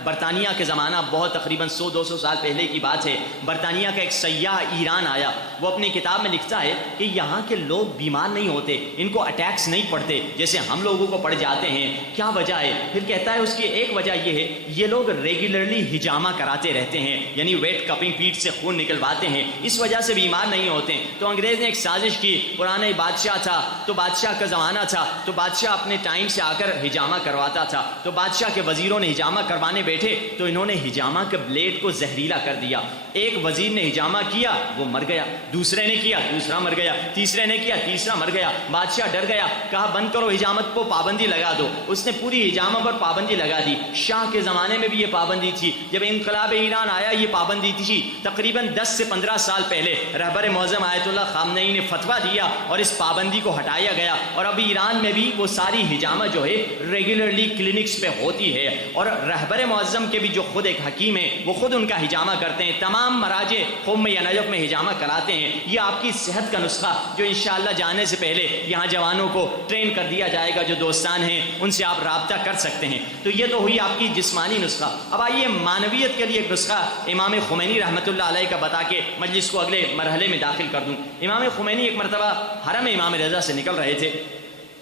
برطانیہ کے زمانہ بہت تقریباً 100-200 سال پہلے کی بات ہے، برطانیہ کا ایک سیاح ایران آیا، وہ اپنی کتاب میں لکھتا ہے کہ یہاں کے لوگ بیمار نہیں ہوتے، ان کو اٹیکس نہیں پڑتے جیسے ہم لوگوں کو پڑ جاتے ہیں، کیا وجہ ہے؟ پھر کہتا ہے اس کی ایک وجہ یہ ہے، یہ لوگ ریگولرلی حجامہ کراتے رہتے ہیں، یعنی ویٹ کپنگ، پیٹ سے خون نکلواتے ہیں، اس وجہ سے بیمار نہیں ہوتے ہیں۔ تو انگریز نے ایک سازش کی، پرانے بادشاہ تھا تو بادشاہ کا زمانہ تھا تو بادشاہ اپنے ٹائم سے آ کر حجامہ کرواتا تھا، تو بادشاہ کے وزیروں نے حجامہ کروانے بیٹھے تو انہوں نے حجامہ کے بلیڈ کو زہریلا کر دیا۔ ایک وزیر نے حجامہ کیا، وہ مر گیا، دوسرے نے کیا، دوسرا مر گیا، تیسرے نے کیا، تیسرا مر گیا۔ بادشاہ ڈر گیا، کہا بند کرو حجامت کو، پابندی لگا دو۔ اس نے پوری حجامہ پر پابندی لگا دی۔ شاہ کے زمانے میں بھی یہ پابندی تھی، جب انقلاب ایران آیا یہ پابندی تھی۔ تقریباً 10 سے 15 سال پہلے رہبر معظم آیت اللہ خامنئی نے فتویٰ دیا اور اس پابندی کو ہٹایا گیا، اور اب ایران میں بھی وہ ساری حجامہ جو ہے ریگولرلی کلینکس پہ ہوتی ہے، اور رہبر معظم کے بھی جو خود ایک حکیم ہیں وہ خود ان کا حجامہ کرتے ہیں، تمام مراجع قم یا نجف میں حجامہ کراتے ہیں۔ یہ آپ کی صحت کا نسخہ جو انشاءاللہ جانے سے پہلے یہاں جوانوں کو ٹرین کر دیا جائے گا، جو دوستان ہیں ان سے آپ رابطہ کر سکتے ہیں۔ تو یہ تو ہوئی آپ کی جسمانی نسخہ۔ اب آئیے معنویت کے لیے ایک نسخہ امام خمینی رحمۃ اللہ علیہ کا بتا کے مجلس کو اگلے مرحلے میں داخل کر دوں۔ امام خمینی ایک مرتبہ حرم امام رضا سے نکل رہے تھے،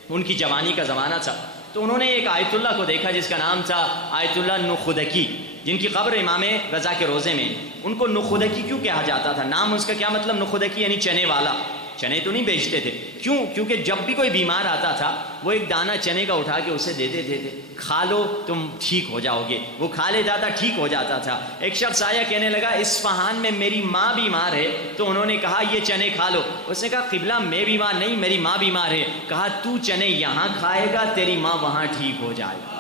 ان کی جوانی کا زمانہ تھا، تو انہوں نے ایک آیت اللہ کو دیکھا جس کا نام تھا آیت اللہ نخودکی، جن کی قبر امام رضا کے روزے میں۔ ان کو نخودکی کیوں کہا جاتا تھا؟ نام اس کا کیا مطلب؟ نخودکی یعنی چنے والا۔ چنے تو نہیں بیچتے تھے، کیوں؟ کیونکہ جب بھی کوئی بیمار آتا تھا وہ ایک دانہ چنے کا اٹھا کے اسے دے دیتے تھے، کھا لو تم ٹھیک ہو جاؤ گے۔ وہ کھا لیتا تھا، ٹھیک ہو جاتا تھا۔ ایک شخص آیا کہنے لگا اصفہان میں میری ماں بیمار ہے، تو انہوں نے کہا یہ چنے کھا لو۔ اس نے کہا قبلہ میں بیمار نہیں، میری ماں بیمار ہے۔ کہا تو چنے یہاں کھائے گا، تیری ماں وہاں ٹھیک ہو جائے گی۔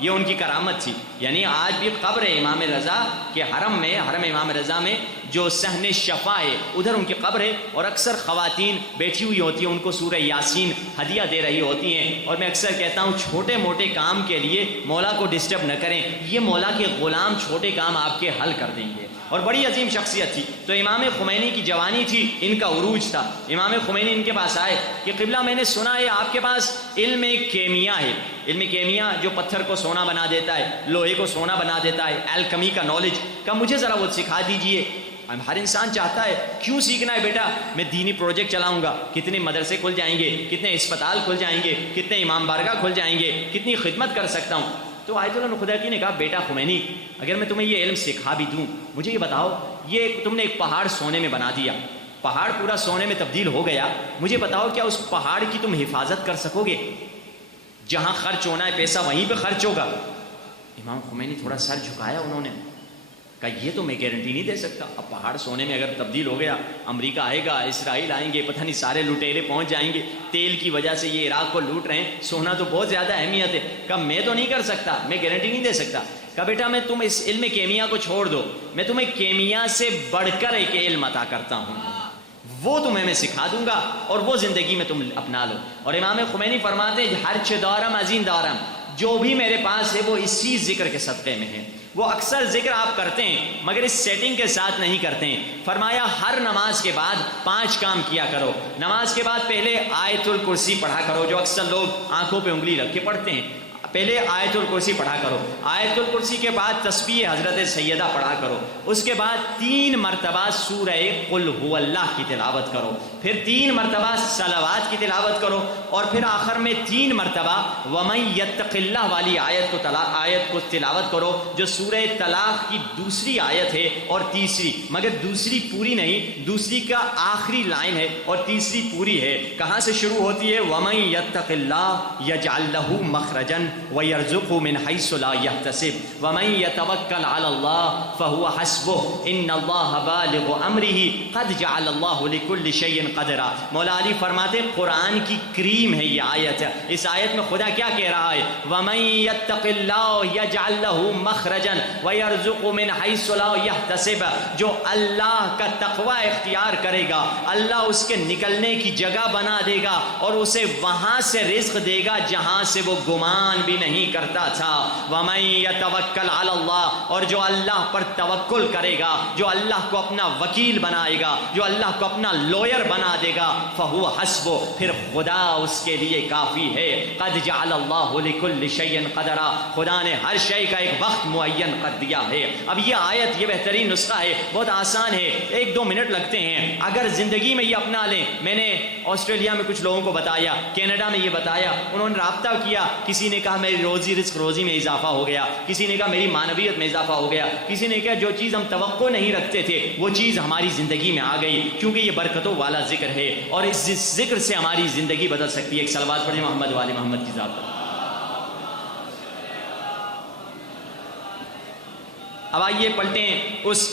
یہ ان کی کرامت تھی۔ یعنی آج بھی قبر امام رضا کے حرم میں، حرم امام رضا میں جو صحن شفا ہے ادھر ان کی قبر ہے، اور اکثر خواتین بیٹھی ہوئی ہوتی ہیں، ان کو سورہ یاسین ہدیہ دے رہی ہوتی ہیں۔ اور میں اکثر کہتا ہوں چھوٹے موٹے کام کے لیے مولا کو ڈسٹرب نہ کریں، یہ مولا کے غلام چھوٹے کام آپ کے حل کر دیں گے۔ اور بڑی عظیم شخصیت تھی۔ تو امام خمینی کی جوانی تھی، ان کا عروج تھا۔ امام خمینی ان کے پاس آئے کہ قبلہ میں نے سنا ہے آپ کے پاس علم کیمیا ہے، علم کیمیا جو پتھر کو سونا بنا دیتا ہے، لوہے کو سونا بنا دیتا ہے، الکمی کا نالج کا مجھے ذرا وہ سکھا دیجئے۔ ہر انسان چاہتا ہے کیوں سیکھنا ہے بیٹا، میں دینی پروجیکٹ چلاؤں گا، کتنے مدرسے کھل جائیں گے، کتنے اسپتال کھل جائیں گے، کتنے امام بارگاہ کھل جائیں گے، کتنی خدمت کر سکتا ہوں۔ تو آیت اللہ نخودکی نے کہا بیٹا خمینی، اگر میں تمہیں یہ علم سکھا بھی دوں، مجھے یہ بتاؤ، یہ تم نے ایک پہاڑ سونے میں بنا دیا، پہاڑ پورا سونے میں تبدیل ہو گیا، مجھے بتاؤ کیا اس پہاڑ کی تم حفاظت کر سکو گے؟ جہاں خرچ ہونا ہے پیسہ وہیں پہ خرچ ہوگا۔ امام خمینی تھوڑا سر جھکایا، انہوں نے کہا یہ تو میں گارنٹی نہیں دے سکتا، اب پہاڑ سونے میں اگر تبدیل ہو گیا، امریکہ آئے گا، اسرائیل آئیں گے، پتہ نہیں سارے لٹیرے پہنچ جائیں گے، تیل کی وجہ سے یہ عراق کو لوٹ رہے ہیں، سونا تو بہت زیادہ اہمیت ہے۔ کہا میں تو نہیں کر سکتا، میں گارنٹی نہیں دے سکتا۔ کہا بیٹا میں تم اس علم کیمیا کو چھوڑ دو، میں تمہیں کیمیا سے بڑھ کر ایک علم عطا کرتا ہوں، وہ تمہیں میں سکھا دوں گا اور وہ زندگی میں تم اپنا لو۔ اور امام خمینی فرماتے ہیں ہر چہ دارم عظیم دارم، جو بھی میرے پاس ہے وہ اسی ذکر کے صدقے میں ہے۔ وہ اکثر ذکر آپ کرتے ہیں مگر اس سیٹنگ کے ساتھ نہیں کرتے ہیں۔ فرمایا ہر نماز کے بعد 5 کام کیا کرو۔ نماز کے بعد پہلے آیت الکرسی پڑھا کرو، جو اکثر لوگ آنکھوں پہ انگلی رکھ کے پڑھتے ہیں، پہلے آیت الکرسی پڑھا کرو۔ آیت الکرسی کے بعد تسبیح حضرت سیدہ پڑھا کرو۔ اس کے بعد 3 مرتبہ سورہ قل هو اللہ کی تلاوت کرو، پھر 3 مرتبہ صلوات کی تلاوت کرو، اور پھر آخر میں 3 مرتبہ ومن یتق اللہ والی آیت کو تلاوت کرو، جو سورہ طلاق کی دوسری آیت ہے اور تیسری، مگر دوسری پوری نہیں، دوسری کا آخری لائن ہے اور تیسری پوری ہے۔ کہاں سے شروع ہوتی ہے؟ ومن یتق اللہ یجعل لہ مخرجا وَيَرْزُقُ مِنْ حَيْثُ لَا يَحْتَسِبُ وَمَنْ يَتَوَكَّلْ عَلَى اللَّهِ فَهُوَ حَسْبُهُ إِنَّ اللَّهَ بَالِغُ أَمْرِهِ قَدْ جَعَلَ اللَّهُ لِكُلِّ شَيْءٍ قَدْرًا۔ مولا علی فرماتے قرآن کی کریم ہے یہ آیت ہے۔ اس آیت میں خدا کیا کہہ رہا ہے؟ وَمَنْ يَتَّقِ اللَّهَ يَجْعَلْ لَهُ مَخْرَجًا وَيَرْزُقُ مِنْ حَيْثُ لَا يَحْتَسِبُ، جو اللہ کا تقوی اختیار کرے گا اللہ اس کے نکلنے کی جگہ بنا دے گا اور اسے وہاں سے رزق دے گا جہاں سے وہ گمان بھی نہیں کرتا تھا۔ وَمَن يَتَوَكَّلْ عَلَى اللَّهِ، اور جو اللہ پر توکل کرے گا، جو اللہ کو اپنا وکیل بنائے گا، جو اللہ کو اپنا لوئر بنا دے گا، فَهُوَ حَسْبُهُ، پھر خدا اس کے لیے کافی ہے۔ قَدْ جَعَلَ اللَّهُ لِكُلِّ شَيْءٍ قَدْرًا، خدا نے ہر شے کا ایک وقت معین کر دیا ہے۔ اب یہ آیت، یہ بہترین نسخہ ہے، بہت آسان ہے، 1-2 منٹ لگتے ہیں۔ اگر زندگی میں یہ اپنا لیں، میں نے آسٹریلیا میں کچھ لوگوں کو بتایا، کینیڈا میں یہ بتایا، انہوں نے رابطہ کیا، کسی نے کہا میری روزی میں اضافہ ہو گیا، کسی نے کہا میری معنویت میں اضافہ ہو گیا، کسی نے کہا جو چیز ہم توقع نہیں رکھتے تھے وہ چیز ہماری زندگی میں آ گئی، کیونکہ یہ برکتوں والا ذکر ہے اور اس ذکر سے ہماری زندگی بدل سکتی ہے۔ ایک صلوات پڑھیں محمد وآل محمد کی ذات پر۔ اب آئیے پلٹیں اس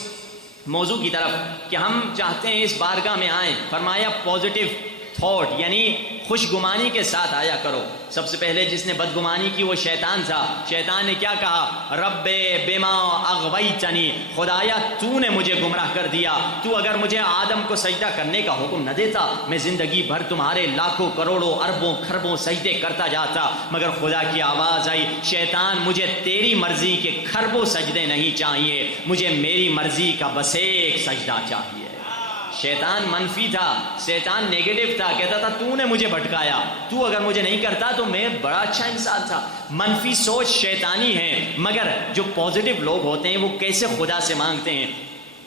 موضوع کی طرف کہ ہم چاہتے ہیں اس بارگاہ میں آئیں۔ فرمایا پازیٹیو تھاٹ، یعنی خوش گمانی کے ساتھ آیا کرو۔ سب سے پہلے جس نے بدگمانی کی وہ شیطان تھا۔ شیطان نے کیا کہا؟ رب بما اغویتنی، خدایا تو نے مجھے گمراہ کر دیا، تو اگر مجھے آدم کو سجدہ کرنے کا حکم نہ دیتا میں زندگی بھر تمہارے لاکھوں کروڑوں اربوں خربوں سجدے کرتا جاتا، مگر خدا کی آواز آئی، شیطان مجھے تیری مرضی کے خربوں سجدے نہیں چاہیے، مجھے میری مرضی کا بس ایک سجدہ چاہیے۔ شیطان منفی تھا، شیطان نیگیٹو تھا، کہتا تھا تو نے مجھے بھٹکایا، تو اگر مجھے نہیں کرتا تو میں بڑا اچھا انسان تھا۔ منفی سوچ شیطانی ہے، مگر جو پازیٹیو لوگ ہوتے ہیں وہ کیسے خدا سے مانگتے ہیں۔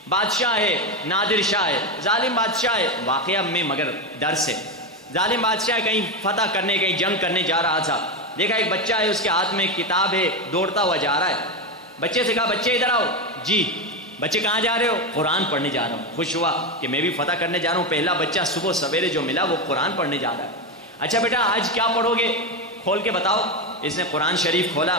بادشاہ ہے، نادر شاہ ہے، ظالم بادشاہ ہے، واقعہ میں مگر ڈر سے، ظالم بادشاہ کہیں فتح کرنے، کہیں جنگ کرنے جا رہا تھا، دیکھا ایک بچہ ہے، اس کے ہاتھ میں کتاب ہے، دوڑتا ہوا جا رہا ہے، بچے سے کہا بچے ادھر آؤ۔ جی بچے کہاں جا رہے ہو؟ قرآن پڑھنے جا رہا ہوں۔ خوش ہوا کہ میں بھی فتح کرنے جا رہا ہوں، پہلا بچہ صبح سویرے جو ملا وہ قرآن پڑھنے جا رہا ہے۔ اچھا بیٹا آج کیا پڑھو گے؟ کھول کے بتاؤ۔ اس نے قرآن شریف کھولا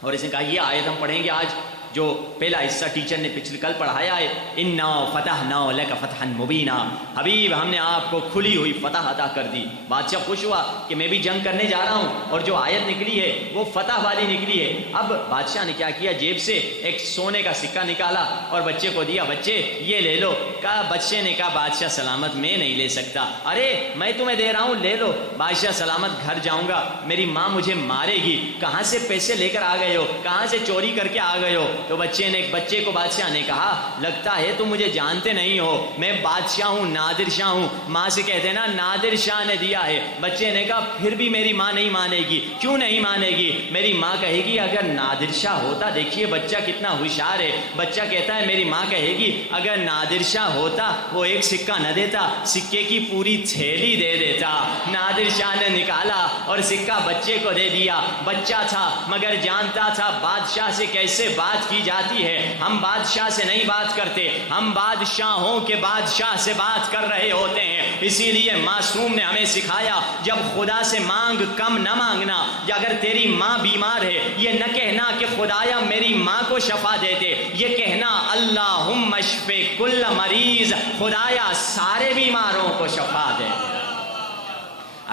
اور اس نے کہا یہ آیت ہم پڑھیں گے آج، جو پہلا حصہ ٹیچر نے پچھلے کل پڑھایا ہے، انا فتحنا لک فتحا مبینا، حبیب ہم نے آپ کو کھلی ہوئی فتح عطا کر دی۔ بادشاہ خوش ہوا کہ میں بھی جنگ کرنے جا رہا ہوں اور جو آیت نکلی ہے وہ فتح والی نکلی ہے۔ اب بادشاہ نے کیا کیا، جیب سے ایک سونے کا سکہ نکالا اور بچے کو دیا، بچے یہ لے لو۔ کہا بچے نے کہا بادشاہ سلامت میں نہیں لے سکتا۔ ارے میں تمہیں دے رہا ہوں لے لو۔ بادشاہ سلامت گھر جاؤں گا، میری ماں مجھے مارے گی، کہاں سے پیسے لے کر آ گئے ہو، کہاں سے چوری کر کے آ گئے ہو؟ تو بچے کو بادشاہ نے کہا لگتا ہے تم مجھے جانتے نہیں ہو، میں بادشاہ ہوں، نادر شاہ ہوں۔ ماں سے کہتے ہیں نا نادر شاہ نے دیا ہے۔ بچے نے کہا پھر بھی میری ماں نہیں مانے گی۔ کیوں نہیں مانے گی؟ میری ماں کہے گی اگر نادر شاہ ہوتا، دیکھیے بچہ کتنا ہوشیار ہے، بچہ کہتا ہے میری ماں کہے گی اگر نادر شاہ ہوتا وہ ایک سکہ نہ دیتا، سکے کی پوری تھیلی دے دیتا۔ نادر شاہ نے نکالا اور سکہ بچے کو دے دیا۔ بچہ تھا مگر جانتا تھا بادشاہ سے کیسے بات کی جاتی ہے۔ ہم بادشاہ سے نہیں بات کرتے، ہم بادشاہوں کے بادشاہ سے بات کر رہے ہوتے ہیں۔ اسی لیے معصوم نے ہمیں سکھایا جب خدا سے مانگ کم نہ مانگنا۔ اگر تیری ماں بیمار ہے یہ نہ کہنا کہ خدایا میری ماں کو شفا دے دے، یہ کہنا اللہم اشفی کل مریض، خدایا سارے بیماروں کو شفا دے دے۔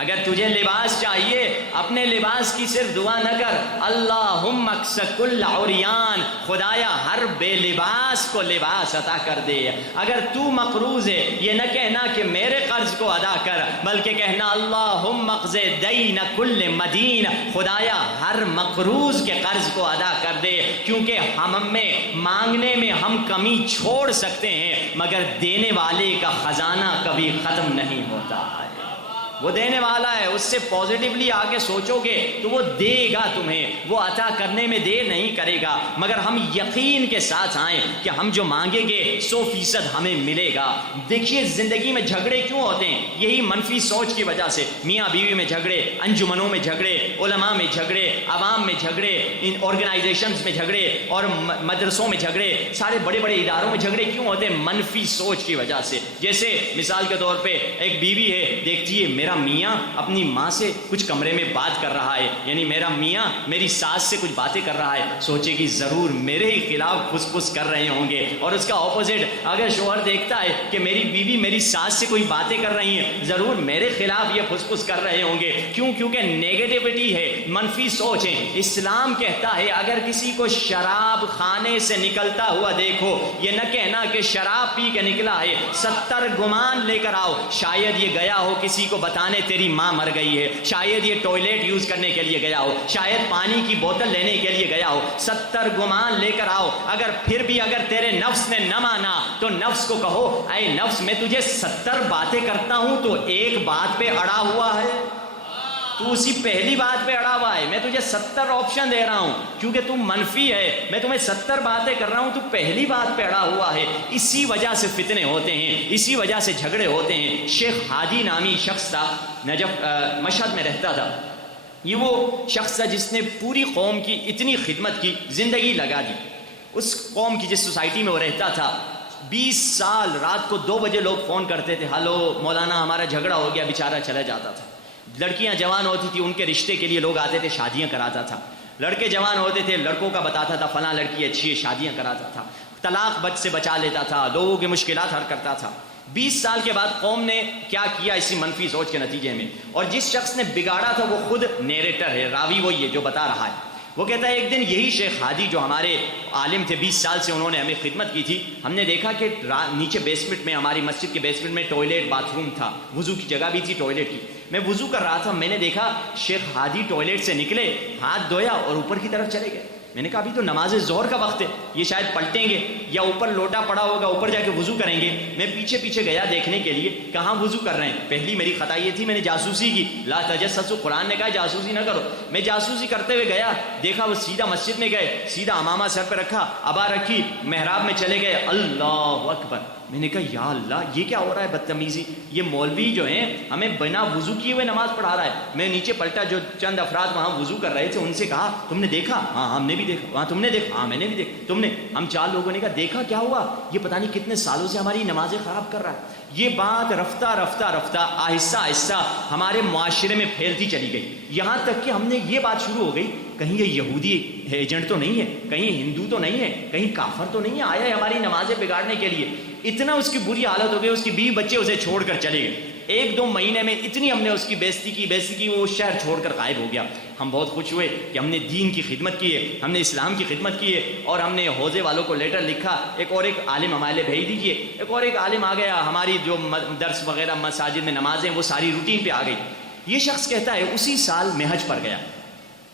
اگر تجھے لباس چاہیے اپنے لباس کی صرف دعا نہ کر، اللہم اکس کل عریان، خدایا ہر بے لباس کو لباس عطا کر دے۔ اگر تو مقروض ہے یہ نہ کہنا کہ میرے قرض کو ادا کر، بلکہ کہنا اللہم اقض دین کل مدین، خدایا ہر مقروض کے قرض کو ادا کر دے۔ کیونکہ ہم میں مانگنے میں ہم کمی چھوڑ سکتے ہیں مگر دینے والے کا خزانہ کبھی ختم نہیں ہوتا ہے۔ وہ دینے والا ہے، اس سے پازیٹیولی آگے سوچو گے تو وہ دے گا تمہیں، وہ عطا کرنے میں دیر نہیں کرے گا، مگر ہم یقین کے ساتھ آئیں کہ ہم جو مانگیں گے 100% ہمیں ملے گا۔ دیکھیے زندگی میں جھگڑے کیوں ہوتے ہیں؟ یہی منفی سوچ کی وجہ سے۔ میاں بیوی میں جھگڑے، انجمنوں میں جھگڑے، علماء میں جھگڑے، عوام میں جھگڑے، ان آرگنائزیشنز میں جھگڑے اور مدرسوں میں جھگڑے، سارے بڑے بڑے اداروں میں جھگڑے کیوں ہوتے ہیں؟ منفی سوچ کی وجہ سے۔ جیسے مثال کے طور پہ ایک بیوی ہے، دیکھتی ہے میرا میاں اپنی ماں سے کچھ کمرے میں بات کر رہا ہے، یعنی میرا میاں میری ساس سے کچھ باتیں کر رہا ہے، سوچے کہ ضرور میرے ہی خلاف پھس پھس کر رہے ہوں گے۔ اور اس کا اپوزٹ اگر شوہر دیکھتا ہے کہ میری بیوی میری ساس سے کوئی باتیں کر رہی ہیں، ضرور میرے خلاف یہ پھس پھس کر رہے ہوں گے۔ کیوں؟ کیونکہ نیگیٹیوٹی ہے، منفی سوچ ہے۔ اسلام کہتا ہے اگر کسی کو شراب خانے سے نکلتا ہوا دیکھو، یہ نہ کہنا کہ شراب پی کے نکلا ہے، 70 گمان لے کر آؤ، شاید یہ گیا ہو کسی کو بتا جانے تیری ماں مر گئی ہے، شاید یہ ٹوائلٹ یوز کرنے کے لیے گیا ہو، شاید پانی کی بوتل لینے کے لیے گیا ہو، 70 گمان لے کر آؤ، اگر پھر بھی اگر تیرے نفس نے نہ مانا تو نفس کو کہو اے نفس میں تجھے 70 باتیں کرتا ہوں تو ایک بات پہ اڑا ہوا ہے، تو اسی پہلی بات پہ اڑا ہوا ہے، میں تجھے 70 آپشن دے رہا ہوں کیونکہ تم منفی ہے، میں تمہیں 70 باتیں کر رہا ہوں، تو پہلی بات پہ اڑا ہوا ہے۔ اسی وجہ سے فتنے ہوتے ہیں، اسی وجہ سے جھگڑے ہوتے ہیں۔ شیخ ہادی نامی شخص تھا، نجف مشہد میں رہتا تھا، یہ وہ شخص تھا جس نے پوری قوم کی اتنی خدمت کی، زندگی لگا دی۔ اس قوم کی جس سوسائٹی میں وہ رہتا تھا، 20 سال رات کو 2 بجے لوگ فون کرتے تھے، ہلو مولانا ہمارا جھگڑا ہو گیا، بیچارہ چلا جاتا تھا۔ لڑکیاں جوان ہوتی تھی، ان کے رشتے کے لیے لوگ آتے تھے، شادیاں کراتا تھا۔ لڑکے جوان ہوتے تھے، لڑکوں کا بتاتا تھا فلاں لڑکی اچھی ہے، شادیاں کراتا تھا۔ طلاق سے بچا لیتا تھا، لوگوں کی مشکلات حل کرتا تھا۔ 20 سال کے بعد قوم نے کیا کیا اسی منفی سوچ کے نتیجے میں، اور جس شخص نے بگاڑا تھا وہ خود نیریٹر ہے، راوی وہی ہے جو بتا رہا ہے۔ وہ کہتا ہے ایک دن یہی شیخ ہادی جو ہمارے عالم تھے، 20 سال سے انہوں نے ہمیں خدمت کی تھی، ہم نے دیکھا کہ نیچے بیسمنٹ میں، ہماری مسجد کے بیسمنٹ میں ٹوائلٹ باتھ روم تھا، وضو کی جگہ بھی تھی ٹوائلٹ کی۔ میں وضو کر رہا تھا، میں نے دیکھا شیخ ہادی ٹوائلٹ سے نکلے، ہاتھ دھویا اور اوپر کی طرف چلے گئے۔ میں نے کہا ابھی تو نماز ظہر کا وقت ہے، یہ شاید پلٹیں گے یا اوپر لوٹا پڑا ہوگا، اوپر جا کے وضو کریں گے۔ میں پیچھے پیچھے گیا دیکھنے کے لیے کہاں وضو کر رہے ہیں۔ پہلی میری خطا یہ تھی، میں نے جاسوسی کی، لا تجسسوا، قرآن نے کہا جاسوسی نہ کرو۔ میں جاسوسی کرتے ہوئے گیا، دیکھا وہ سیدھا مسجد میں گئے، سیدھا امامہ سر پہ رکھا، ابا رکھی، محراب میں چلے گئے، اللہ اکبر۔ میں نے کہا یا اللہ یہ کیا ہو رہا ہے بدتمیزی، یہ مولوی جو ہیں ہمیں بنا وضو کیے ہوئے نماز پڑھا رہا ہے۔ میں نیچے پلٹا، جو چند افراد وہاں وضو کر رہے تھے ان سے کہا تم نے دیکھا؟ ہاں ہم نے بھی دیکھا۔ وہاں تم نے دیکھا؟ ہاں میں نے بھی دیکھا۔ تم نے؟ ہم 4 لوگوں نے کہا دیکھا کیا ہوا، یہ پتہ نہیں کتنے سالوں سے ہماری نمازیں خراب کر رہا ہے۔ یہ بات رفتہ رفتہ رفتہ آہستہ آہستہ ہمارے معاشرے میں پھیلتی چلی گئی، یہاں تک کہ ہم نے یہ بات شروع ہو گئی کہیں یہ یہودی ایجنٹ تو نہیں ہے، کہیں ہندو تو نہیں ہے، کہیں کافر تو نہیں ہے، آیا ہے ہماری نمازیں بگاڑنے کے لیے۔ اتنا اس کی بری حالت ہو گئی، اس کی 20 بچے اسے چھوڑ کر چلے گئے۔ 1-2 مہینے میں اتنی ہم نے اس کی بےزتی کی وہ شہر چھوڑ کر غائب ہو گیا۔ ہم بہت خوش ہوئے کہ ہم نے دین کی خدمت کی ہے، ہم نے اسلام کی خدمت کی ہے، اور ہم نے حوزے والوں کو لیٹر لکھا ایک عالم ہمارے لیے بھیج دیجئے۔ ایک عالم آ گیا، ہماری جو درس وغیرہ مساجد میں نمازیں وہ ساری روٹین پہ آ گئی۔ یہ شخص کہتا ہے اسی سال میں حج پر گیا۔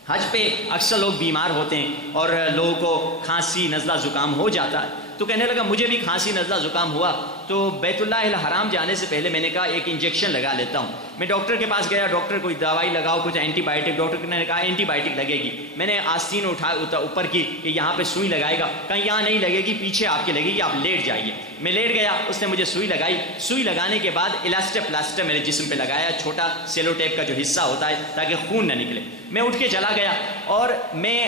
حج پہ اکثر لوگ بیمار ہوتے ہیں اور لوگوں کو کھانسی نزلہ زکام ہو جاتا ہے، تو کہنے لگا مجھے بھی کھانسی نزلہ زکام ہوا، تو بیت اللہ الحرام جانے سے پہلے میں نے کہا ایک انجیکشن لگا لیتا ہوں۔ میں ڈاکٹر کے پاس گیا، ڈاکٹر کوئی دوائی لگاؤ، کچھ اینٹی بائیوٹک، ڈاکٹر نے کہا اینٹی بائیوٹک لگے گی۔ میں نے آستین اوپر کی کہ یہاں پہ سوئی لگائے گا، کہا یہاں نہیں لگے گی، پیچھے آپ کے لگے گی، آپ لیٹ جائیے۔ میں لیٹ گیا، اس نے مجھے سوئی لگائی۔ سوئی لگانے کے بعد الاسٹر پلاسٹر میرے جسم پہ لگایا، چھوٹا سیلو ٹیپ کا جو حصہ ہوتا ہے تاکہ خون نہ نکلے۔ میں اٹھ کے چلا گیا اور میں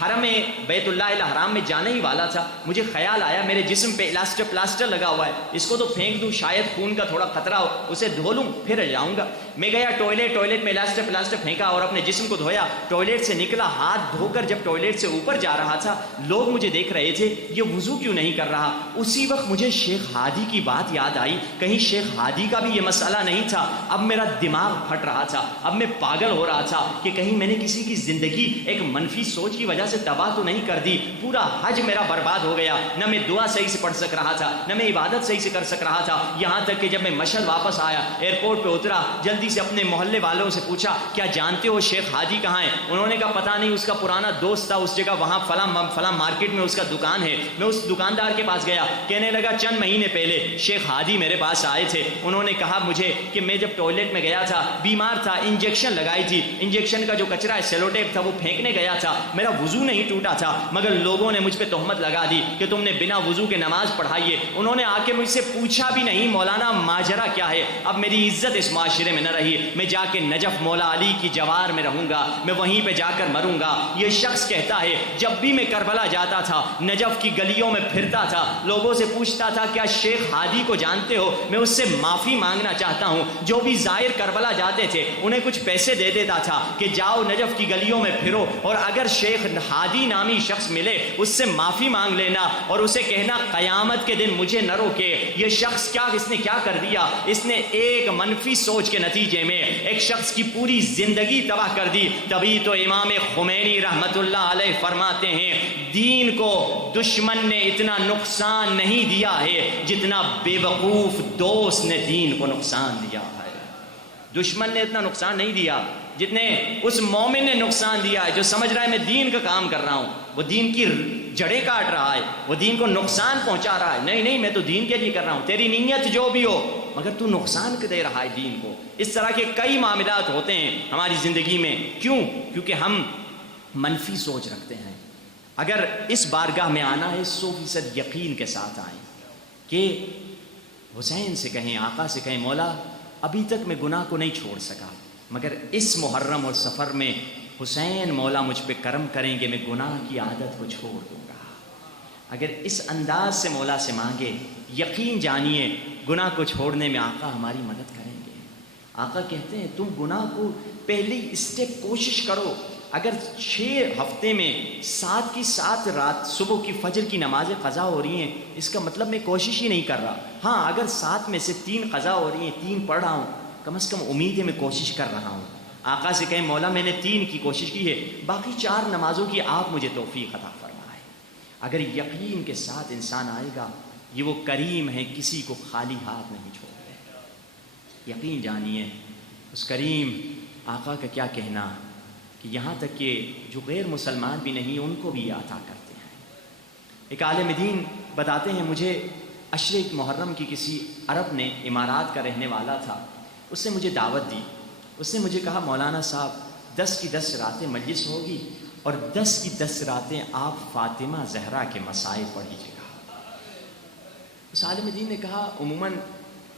حرم بیت اللہ الحرام میں جانے ہی والا تھا، مجھے خیال آیا میرے جسم پہ الاسٹر پلاسٹر لگا ہوا ہے، اس کو تو پھینک دوں، شاید خون کا تھوڑا خطرہ ہو، اسے دھو لوں پھر جاؤں گا۔ میں گیا ٹوائلٹ میں الاسٹر پلاسٹر پھینکا اور اپنے جسم کو دھویا۔ ٹوائلٹ سے نکلا، ہاتھ دھو کر جب ٹوائلٹ سے اوپر جا رہا تھا، لوگ مجھے دیکھ رہے تھے یہ وضو کیوں نہیں کر رہا۔ اسی وقت مجھے شیخ ہادی کی بات یاد آئی، کہیں شیخ ہادی کا بھی یہ مسئلہ نہیں تھا۔ اب میرا دماغ پھٹ رہا تھا، اب میں پاگل ہو رہا تھا کہ کہیں میں نے کسی کی زندگی ایک منفی سوچ کی وجہ سے تباہ تو نہیں کر دی۔ پورا حج میرا برباد ہو گیا، نہ میں دعا صحیح سے پڑھ سک رہا تھا، نہ میں عبادت صحیح سے کر سک رہا تھا۔ یہاں تک کہ جب میں مشہد واپس آیا، ایئرپورٹ پہ اترا، جلدی سے اپنے محلے والوں سے پوچھا کیا جانتے ہو شیخ ہادی کہاں ہے؟ انہوں نے کہا پتہ نہیں، اس کا پرانا دوست تھا اس جگہ، وہاں فلاں مارکیٹ میں اس کا دکان ہے۔ میں اس دکاندار کے پاس گیا، کہنے لگا چند مہینے پہلے شیخ ہادی میرے پاس آئے تھے، انہوں نے کہا مجھے کہ میں جب ٹوائلٹ میں گیا تھا، بیمار تھا، انجیکشن لگائی تھی، انجیکشن کا جو کچرا ہے سیلو ٹیپ تھا وہ پھینکنے گیا تھا، میرا وضو نہیں ٹوٹا تھا، مگر لوگوں نے مجھ پہ تہمت لگا دی کہ تم نے بنا وضو کے نماز پڑھائی ہے۔ انہوں نے آ کے مجھ سے پوچھا بھی نہیں مولانا ماجرا کیا ہے۔ اب میری عزت اس معاشرے میں نہ رہی، میں جا کے نجف مولا علی کی جوار میں رہوں گا، میں وہیں پہ جا کر مروں گا۔ یہ شخص کہتا ہے جب بھی میں کربلا جاتا تھا، نجف کی گلیوں میں پھرتا تھا، لوگوں سے پوچھتا تھا کیا شیخ ہادی کو جانتے ہو، میں اس سے معافی مانگنا چاہتا ہوں۔ جو بھی زائر کربلا جاتے تھے انہیں کچھ پیسے دے دیتا تھا کہ جاؤ نجف کی گلیوں میں پھرو، اور اگر شیخ ہادی نامی شخص ملے اس سے معافی مانگ لینا اور اسے کہنا قیامت کے دن مجھے نہ روکے۔ یہ شخص اس نے کیا کر دیا، اس نے ایک منفی سوچ کے نتیجے میں ایک شخص کی پوری زندگی تباہ کر دی۔ تبھی تو امام خمینی رحمت اللہ علیہ فرماتے ہیں دین کو دشمن نے اتنا نقصان نہیں دیا ہے جتنا بے وقوف دوست نے دین کو نقصان دیا ہے۔ دشمن نے اتنا نقصان نہیں دیا جتنے اس مومن نے نقصان دیا ہے جو سمجھ رہا ہے میں دین کا کام کر رہا ہوں، وہ دین کی جڑیں کاٹ رہا ہے، وہ دین کو نقصان پہنچا رہا ہے. نہیں نہیں، میں تو دین کے لیے کر رہا ہوں، تیری نیت جو بھی ہو مگر تو نقصان دے رہا ہے دین کو. اس طرح کے کئی معاملات ہوتے ہیں ہماری زندگی میں. کیوں؟ کیونکہ ہم منفی سوچ رکھتے ہیں. اگر اس بارگاہ میں آنا ہے 100% یقین کے ساتھ آئیں کہ حسین سے کہیں، آقا سے کہیں مولا ابھی تک میں گناہ کو نہیں چھوڑ سکا، مگر اس محرم اور سفر میں حسین مولا مجھ پہ کرم کریں گے، میں گناہ کی عادت کو چھوڑ دوں گا. اگر اس انداز سے مولا سے مانگے، یقین جانیے گناہ کو چھوڑنے میں آقا ہماری مدد کریں گے. آقا کہتے ہیں تم گناہ کو پہلی اسٹیپ کوشش کرو. اگر 6 ہفتے میں 7 کی 7 رات صبح کی فجر کی نمازیں قضا ہو رہی ہیں، اس کا مطلب میں کوشش ہی نہیں کر رہا. ہاں اگر 7 میں سے 3 قضا ہو رہی ہیں، 3 پڑھ رہا ہوں، کم از کم امید ہے میں کوشش کر رہا ہوں. آقا سے کہیں مولا میں نے 3 کی کوشش کی ہے، باقی 4 نمازوں کی آپ مجھے توفیق عطا فرمائے. اگر یقین کے ساتھ انسان آئے گا، یہ وہ کریم ہے کسی کو خالی ہاتھ نہیں چھوڑتے. یقین جانیے اس کریم آقا کا کیا کہنا کہ یہاں تک کہ جو غیر مسلمان بھی نہیں ان کو بھی یہ عطا کرتے ہیں. ایک عالم دین بتاتے ہیں مجھے عشر محرم کی کسی عرب نے، امارات کا رہنے والا تھا، اس نے مجھے دعوت دی. اس نے مجھے کہا مولانا صاحب 10 کی 10 راتیں مجلس ہوگی اور 10 کی 10 راتیں آپ فاطمہ زہرا کے مسائل پڑھیجیے گا. اس عالم دین نے کہا عموماً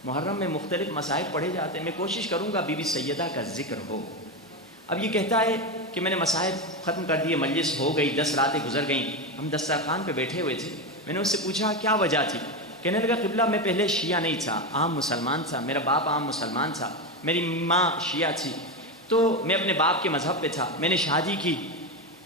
محرم میں مختلف مسائل پڑھے جاتے ہیں، میں کوشش کروں گا بی بی سیدہ کا ذکر ہو. اب یہ کہتا ہے کہ میں نے مسائل ختم کر دیے، مجلس ہو گئی، 10 راتیں گزر گئیں، ہم دسترخوان پہ بیٹھے ہوئے تھے. میں نے اس سے پوچھا کیا وجہ تھی؟ کہنے لگا قبلہ میں پہلے شیعہ نہیں تھا، عام مسلمان تھا، میرا باپ عام مسلمان تھا، میری ماں شیعہ تھی، تو میں اپنے باپ کے مذہب پہ تھا. میں نے شادی کی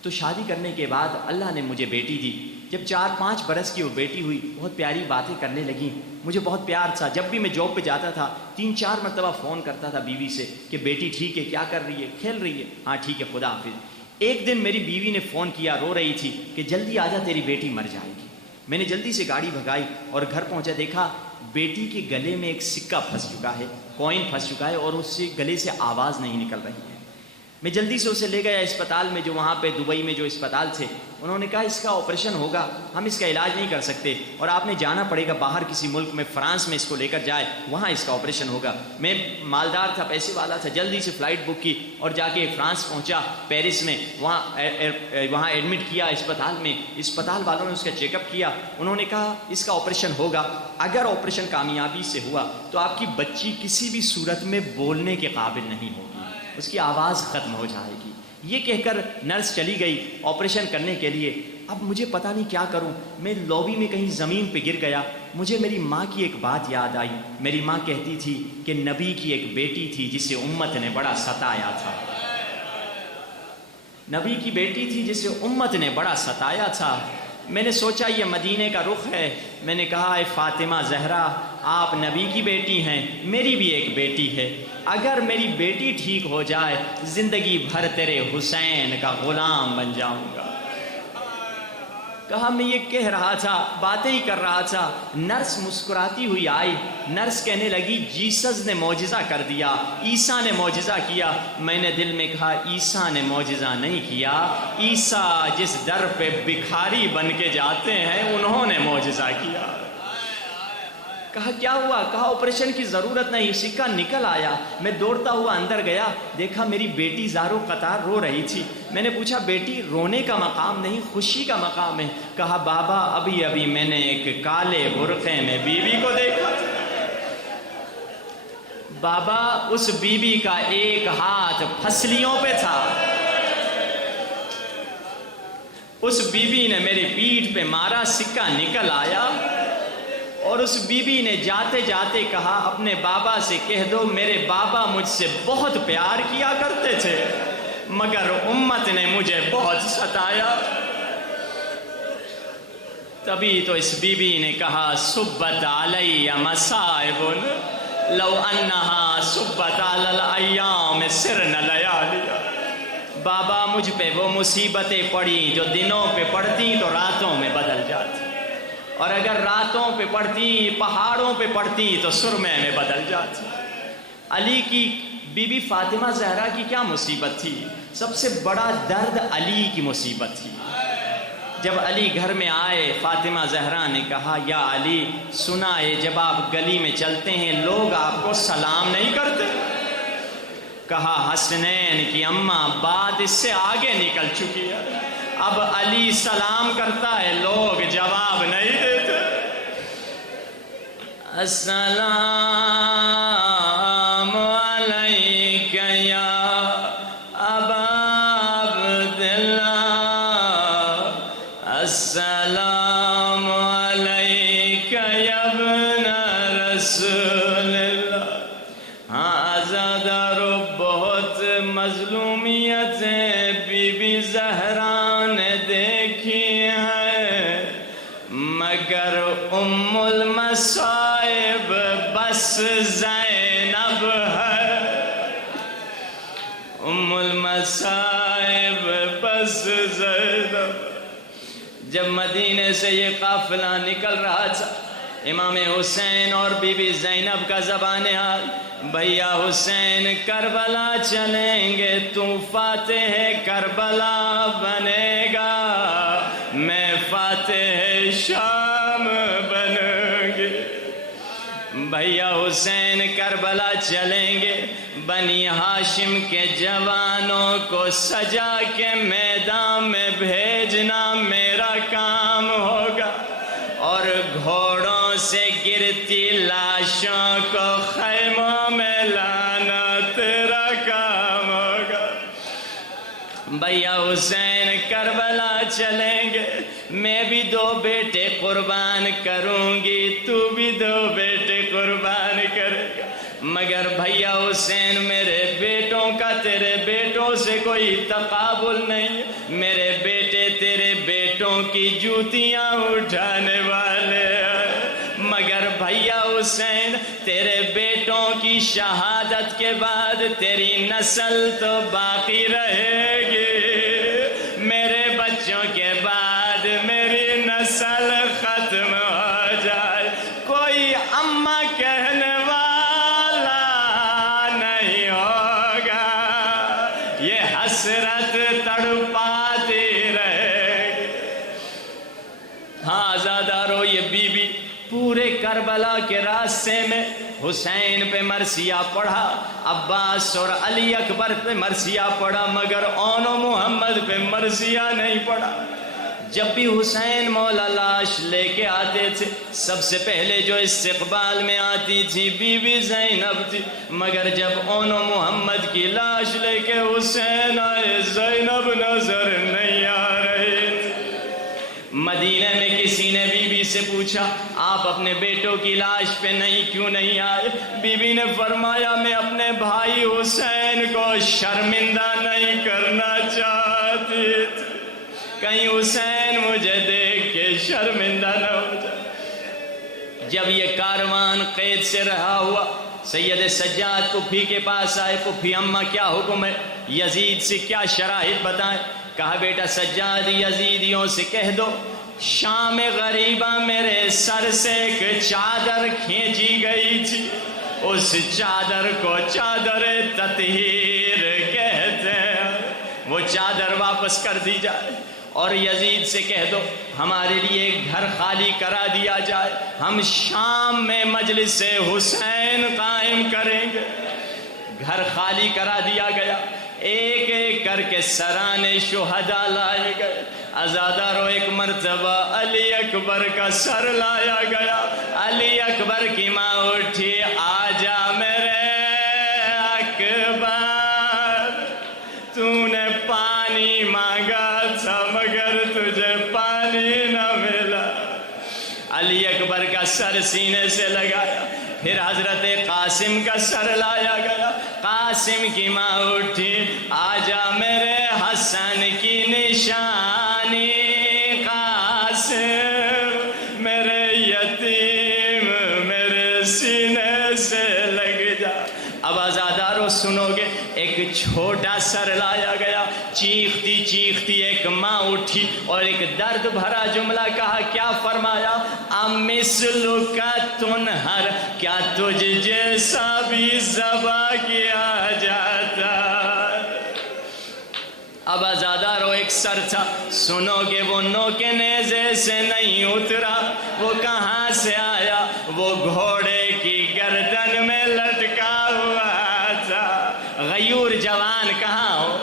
تو شادی کرنے کے بعد اللہ نے مجھے بیٹی دی. جب 4-5 برس کی وہ بیٹی ہوئی، بہت پیاری باتیں کرنے لگیں، مجھے بہت پیار تھا. جب بھی میں جاب پہ جاتا تھا 3-4 مرتبہ فون کرتا تھا بیوی سے کہ بیٹی ٹھیک ہے، کیا کر رہی ہے، کھیل رہی ہے، ہاں ٹھیک ہے خدا حافظ. ایک دن میری بیوی نے فون کیا، رو رہی تھی کہ جلدی آ جا تیری بیٹی مر جائے گی. میں نے جلدی سے گاڑی بھگائی اور گھر پہنچا، دیکھا بیٹی کے گلے میں ایک سکہ پھنس چکا ہے، کوئن پھنس چکا ہے اور اس سے گلے سے آواز نہیں نکل رہی ہے. میں جلدی سے اسے لے گیا اسپتال میں، جو وہاں پہ دبئی میں جو اسپتال تھے. انہوں نے کہا اس کا آپریشن ہوگا، ہم اس کا علاج نہیں کر سکتے اور آپ نے جانا پڑے گا باہر کسی ملک میں، فرانس میں اس کو لے کر جائے، وہاں اس کا آپریشن ہوگا. میں مالدار تھا، پیسے والا تھا، جلدی سے فلائٹ بک کی اور جا کے فرانس پہنچا، پیرس میں، وہاں ایڈمٹ کیا اسپتال میں. اسپتال والوں نے اس کا چیک اپ کیا. انہوں نے کہا اس کا آپریشن ہوگا، اگر آپریشن کامیابی سے ہوا تو آپ کی بچی کسی بھی صورت میں بولنے کے قابل نہیں ہوگی، اس کی آواز ختم ہو جائے گی. یہ کہہ کر نرس چلی گئی آپریشن کرنے کے لیے. اب مجھے پتہ نہیں کیا کروں، میں لابی میں کہیں زمین پہ گر گیا. مجھے میری ماں کی ایک بات یاد آئی. میری ماں کہتی تھی کہ نبی کی ایک بیٹی تھی جسے امت نے بڑا ستایا تھا. نبی کی بیٹی تھی جسے امت نے بڑا ستایا تھا. میں نے سوچا یہ مدینے کا رخ ہے. میں نے کہا اے فاطمہ زہرا، آپ نبی کی بیٹی ہیں، میری بھی ایک بیٹی ہے. اگر میری بیٹی ٹھیک ہو جائے زندگی بھر تیرے حسین کا غلام بن جاؤں گا. کہا میں یہ کہہ رہا تھا، باتیں ہی کر رہا تھا. نرس مسکراتی ہوئی آئی. نرس کہنے لگی جیسس نے معجزہ کر دیا، عیسیٰ نے معجزہ کیا. میں نے دل میں کہا عیسیٰ نے معجزہ نہیں کیا، عیسیٰ جس در پہ بھکاری بن کے جاتے ہیں انہوں نے معجزہ کیا. کہا کیا ہوا؟ کہا آپریشن کی ضرورت نہیں، سکہ نکل آیا. میں دوڑتا ہوا اندر گیا، دیکھا میری بیٹی زارو قطار رو رہی تھی. میں نے پوچھا بیٹی رونے کا مقام نہیں، خوشی کا مقام ہے. کہا بابا ابھی ابھی میں نے ایک کالے برقعے میں بیوی کو دیکھا تھا. بابا اس بیوی کا ایک ہاتھ پھسلیوں پہ تھا، اس بیوی نے میری پیٹھ پہ مارا، سکہ نکل آیا. اور اس بی بی نے جاتے جاتے کہا اپنے بابا سے کہہ دو میرے بابا مجھ سے بہت پیار کیا کرتے تھے مگر امت نے مجھے بہت ستایا. تبھی تو اس بی بی نے کہا صبت علی مصائب لو انہا صبت علی الایام سرن لیالی. بابا مجھ پہ وہ مصیبتیں پڑی جو دنوں پہ پڑتی تو راتوں میں بدل جاتی، اور اگر راتوں پہ پڑتی پہاڑوں پہ پڑتی تو سرمے میں بدل جاتی. علی کی بی بی فاطمہ زہرا کی کیا مصیبت تھی؟ سب سے بڑا درد علی کی مصیبت تھی۔ جب علی گھر میں آئے، فاطمہ زہرا نے کہا یا علی، سنا ہے جب آپ گلی میں چلتے ہیں لوگ آپ کو سلام نہیں کرتے؟ کہا حسنین کی اماں بات اس سے آگے نکل چکی ہے، اب علی سلام کرتا ہے لوگ جواب نہیں دیتے۔ السلام علیک یا ابا عبداللہ، السلام علیک یا ابن رسول اللہ۔ ہاں عزادارو، بہت مظلومیتیں بی بی زہرا نے دیکھی ہے، مگر ام المصائب بس زینب ہے، ام المصائب بس زینب۔ جب مدینے سے یہ قافلہ نکل رہا تھا، امام حسین اور بی بی زینب کا زبان حال، بھیا حسین کربلا چلیں گے، تو فاتح کربلا بنے گا، میں فاتح شام بنوں گی۔ بھیا حسین کربلا چلیں گے، بنی ہاشم کے جوانوں کو سجا کے میدان میں بھیجنا میرا کام ہوگا، اور گھوڑوں سے گرتی لاشوں کو خیموں میں لانا تیرا کام ہوگا۔ بھیا حسین کربلا چلیں گے، میں بھی 2 بیٹے قربان کروں گی، تو بھی 2 بیٹے قربان کرے گا، مگر بھیا حسین میرے بیٹوں کا تیرے بیٹوں سے کوئی تقابل نہیں، میرے بیٹے تیرے بیٹوں کی جوتیاں اٹھانے والے ہیں، مگر بھیا حسین تیرے بیٹوں کی شہادت کے بعد تیری نسل تو باقی رہے گی، میرے بچوں کے بعد میری نسل ختم ہو جائے، کوئی اماں کہنے والا نہیں ہوگا، یہ حسرت تڑپاتی رہے گی۔ ہاں عزادارو، یہ بی بی پورے کربلا کے راستے میں حسین پہ مرثیہ پڑھا، عباس اور علی اکبر پہ مرثیہ پڑھا، مگر اون و محمد پہ مرثیہ نہیں پڑھا۔ جب بھی حسین مولا لاش لے کے آتے تھے، سب سے پہلے جو استقبال میں آتی تھی بی بی زینب تھی، مگر جب اون و محمد کی لاش لے کے حسین آئے، زینب نظر نہیں آ رہی تھی۔ مدینہ میں کسی نے بی بی سے پوچھا آپ اپنے بیٹوں کی لاش پہ کیوں نہیں آئے؟ بی بی نے فرمایا میں اپنے بھائی حسین کو شرمندہ نہیں کرنا چاہتی تھی، کہیں حسین مجھے دیکھ کے شرمندہ نہ ہو جائے۔ جب یہ کاروان قید سے رہا ہوا، سید سجاد پھپھی کے پاس آئے، پھپھی اماں کیا حکم ہے، یزید سے کیا شرائط بتائیں؟ کہا بیٹا سجاد یزیدیوں سے کہہ دو شام غریبہ میرے سر سے ایک چادر کھینچی گئی تھی، اس چادر کو چادر تطہیر کہتے ہیں، وہ چادر واپس کر دی جائے، اور یزید سے کہہ دو ہمارے لیے گھر خالی کرا دیا جائے، ہم شام میں مجلس حسین قائم کریں گے۔ گھر خالی کرا دیا گیا، ایک ایک کر کے سرانے شہداء لائے گئے۔ عزادارو، ایک مرتبہ علی اکبر کا سر لایا گیا، علی اکبر کی ماں اٹھی، آجا میرے اکبر، تو نے پانی مانگا تھا مگر تجھے پانی نہ ملا۔ علی اکبر کا سر سینے سے لگایا، پھر حضرت قاسم کا سر لایا گیا، قاسم کی ماں اٹھی، آجا میرے حسن کی نشانی قاسم، میرے یتیم میرے سینے سے لگ جا۔ اب عزادارو ازادارو سنو گے، ایک چھوٹا سر لایا گیا، چیختی چیختی ایک ماں اٹھی اور ایک درد بھرا جملہ کہا، کیا فرمایا؟ امثلک تنہر، کیا تجھ جیسا بھی ذبح کیا جاتا؟ اب ازادارو ایک سر تھا، سنو گے وہ نوکے نیزے سے نہیں اترا، وہ کہاں سے آیا؟ وہ گھوڑے کی گردن میں لٹکا ہوا تھا۔ غیور جوان کہاں ہو؟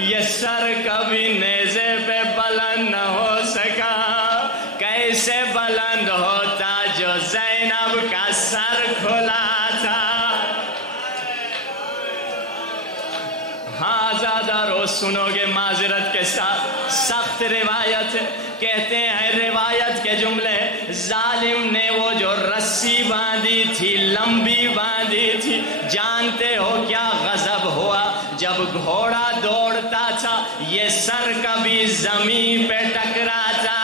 یہ سر کبھی نیزے پہ بلند نہ ہو سکا، کیسے بلند ہوتا جو زینب کا سر کھلا تھا؟ ہاں زادارو سنو گے معذرت کے ساتھ، سخت روایت ہے، کہتے ہیں روایت کے جملے، ظالم نے وہ جو رسی باندھی تھی، لمبی باندھی تھی، جانتے ہو کیا غضب ہوا؟ جب گھوڑا دوڑتا تھا یہ سر کبھی زمین پہ ٹکراتا،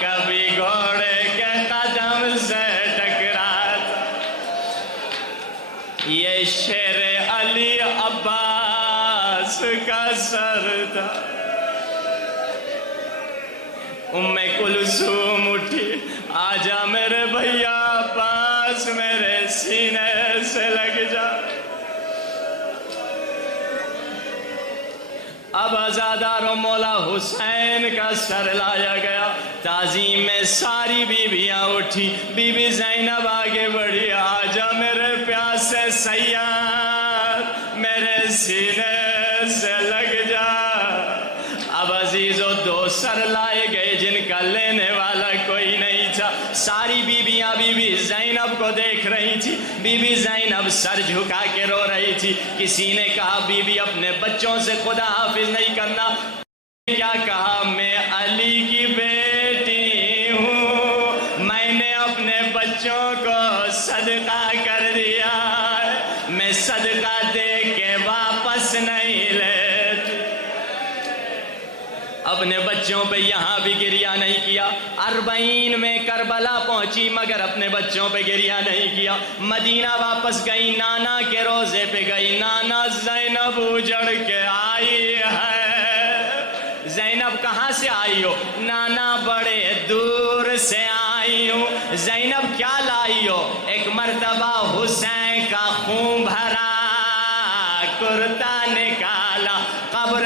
کبھی گھوڑے کے قدم سے ٹکراتا۔ یہ شیر علی عباس کا سر تھا۔ ام کلثوم اٹھی، آجا میرے بھیا عباس، میرے سینے سے لگ جا۔ اب ازادارو مولا حسین کا سر لایا گیا، تعظیم میں ساری بیویاں اٹھی، بی بی زینب آگے بڑھی، آجا میرے پیاسے سیاد، میرے سینے سے لگ جا۔ اب عزیزو دو سر لائے گئے جن کا لینے والا کوئی نہیں تھا، ساری بیویاں بی بی زینب کو دیکھ رہی تھی، بی بی زینب سر جھکا کے رو رہی تھی۔ کسی نے کہا بی بی اپنے بچوں سے خدا حافظ نہیں کرنا، کیا کہا؟ میں علی کی بیٹی ہوں، میں نے اپنے بچوں کو صدقہ کر دیا، میں صدقہ دے کے واپس نہیں لیتی۔ اپنے بچوں پہ یہاں بھی گریہ نہیں کیا، 40 میں کربلا پہنچی مگر اپنے بچوں پہ گریہ نہیں کیا۔ مدینہ واپس گئی، نانا کے روزے پہ گئی، نانا زینب اجڑ کے آئی ہے۔ زینب کہاں سے آئی ہو؟ نانا بڑے دور سے آئی ہوں۔ زینب کیا لائی ہو؟ ایک مرتبہ حسین کا خون بھرا کرتا نکالا، قبر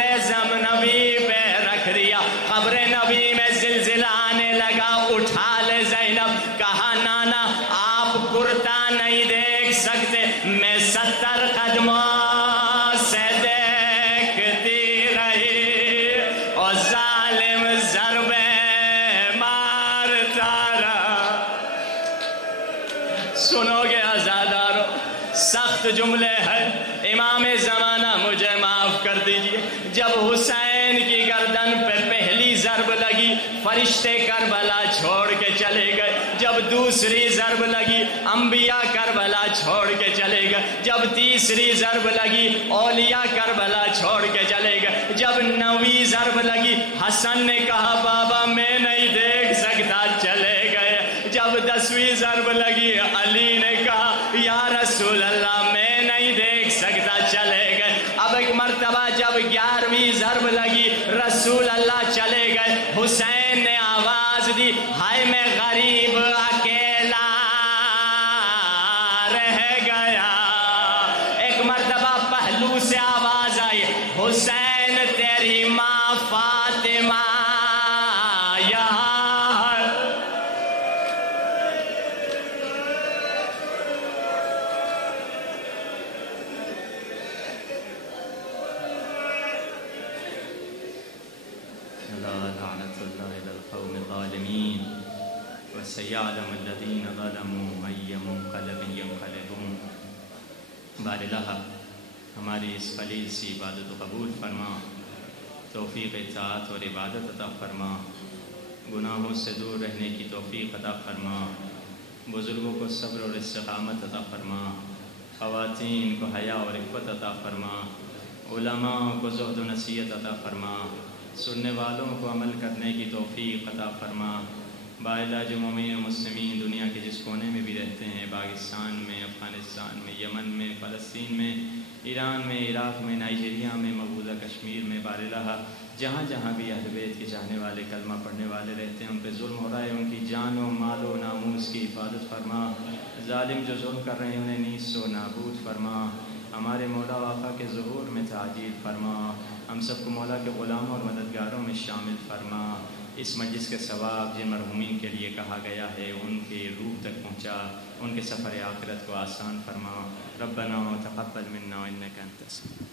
نبی پہ رکھ دیا، قبر نبی میں زلزلہ آنے لگا، اٹھا لے زینب۔ کہا نانا آپ کرتا نہیں دیکھ سکتے، میں 70 قدموں سے دیکھتی رہی اور ظالم ضربیں مارتا رہا۔ سنو گے ازادارو، سخت جملے ہیں، امام زمانہ مجھے معاف کر دیجئے۔ جب حسین کی گردن پہ پہلی ضرب لگی فرشتے کربلا چھوڑ کے چلے گئے، جب دوسری ضرب لگی انبیاء کربلا چھوڑ کے چلے گئے، جب تیسری ضرب لگی اولیاء کربلا چھوڑ کے چلے گئے، جب 9ویں ضرب لگی حسن نے کہا بابا میں نہیں دیکھ سکتا، چلے گئے، جب 10ویں ضرب لگی علی نے کہا یا رسول اللہ میں نہیں دیکھ سکتا، چلے گئے۔ اب ایک مرتبہ جب 11ویں ضرب لگی رسول اللہ چلے گئے، حسین نے آواز دی ہائے میں غریب اکیلا رہ گیا۔ ایک مرتبہ پہلو سے آواز آئی حسین تیری ماں فاطمہ یہاں ہے۔ لعنت اللہ علی القوم الظالمین وسيعلم الذين ظلموا أي منقلب ينقلبون۔ بار الہ ہماری اس قلیل سی عبادت کو قبول فرما، توفیق اطاعت اور عبادت عطا فرما، گناہوں سے دور رہنے کی توفیق عطا فرما، بزرگوں کو صبر اور استقامت عطا فرما، خواتین کو حیا اور عفت عطا فرما، علماء کو زہد و نصیحت عطا فرما، سننے والوں کو عمل کرنے کی توفیق عطا فرما، باعلاج مومنین و مسلمین دنیا کے جس کونے میں بھی رہتے ہیں، پاکستان میں، افغانستان میں، یمن میں، فلسطین میں، ایران میں، عراق میں، نائجیریا میں، مقبوضہ کشمیر میں، بارلہ جہاں جہاں بھی اہل بیت کے چاہنے والے کلمہ پڑھنے والے رہتے ہیں، ان پہ ظلم ہو رہا ہے، ان کی جان و مال و ناموس کی حفاظت فرما، ظالم جو ظلم کر رہے ہیں انہیں نیست و نابود فرما، ہمارے مولا و آقا کے ظہور میں تعجیل فرما، ہم سب کو مولا کے غلاموں اور مددگاروں میں شامل فرما، اس مجلس کے ثواب جن مرحومین کے لیے کہا گیا ہے ان کے روح تک پہنچا، ان کے سفر آخرت کو آسان فرما، ربنا تقبل منا انک انت السمیع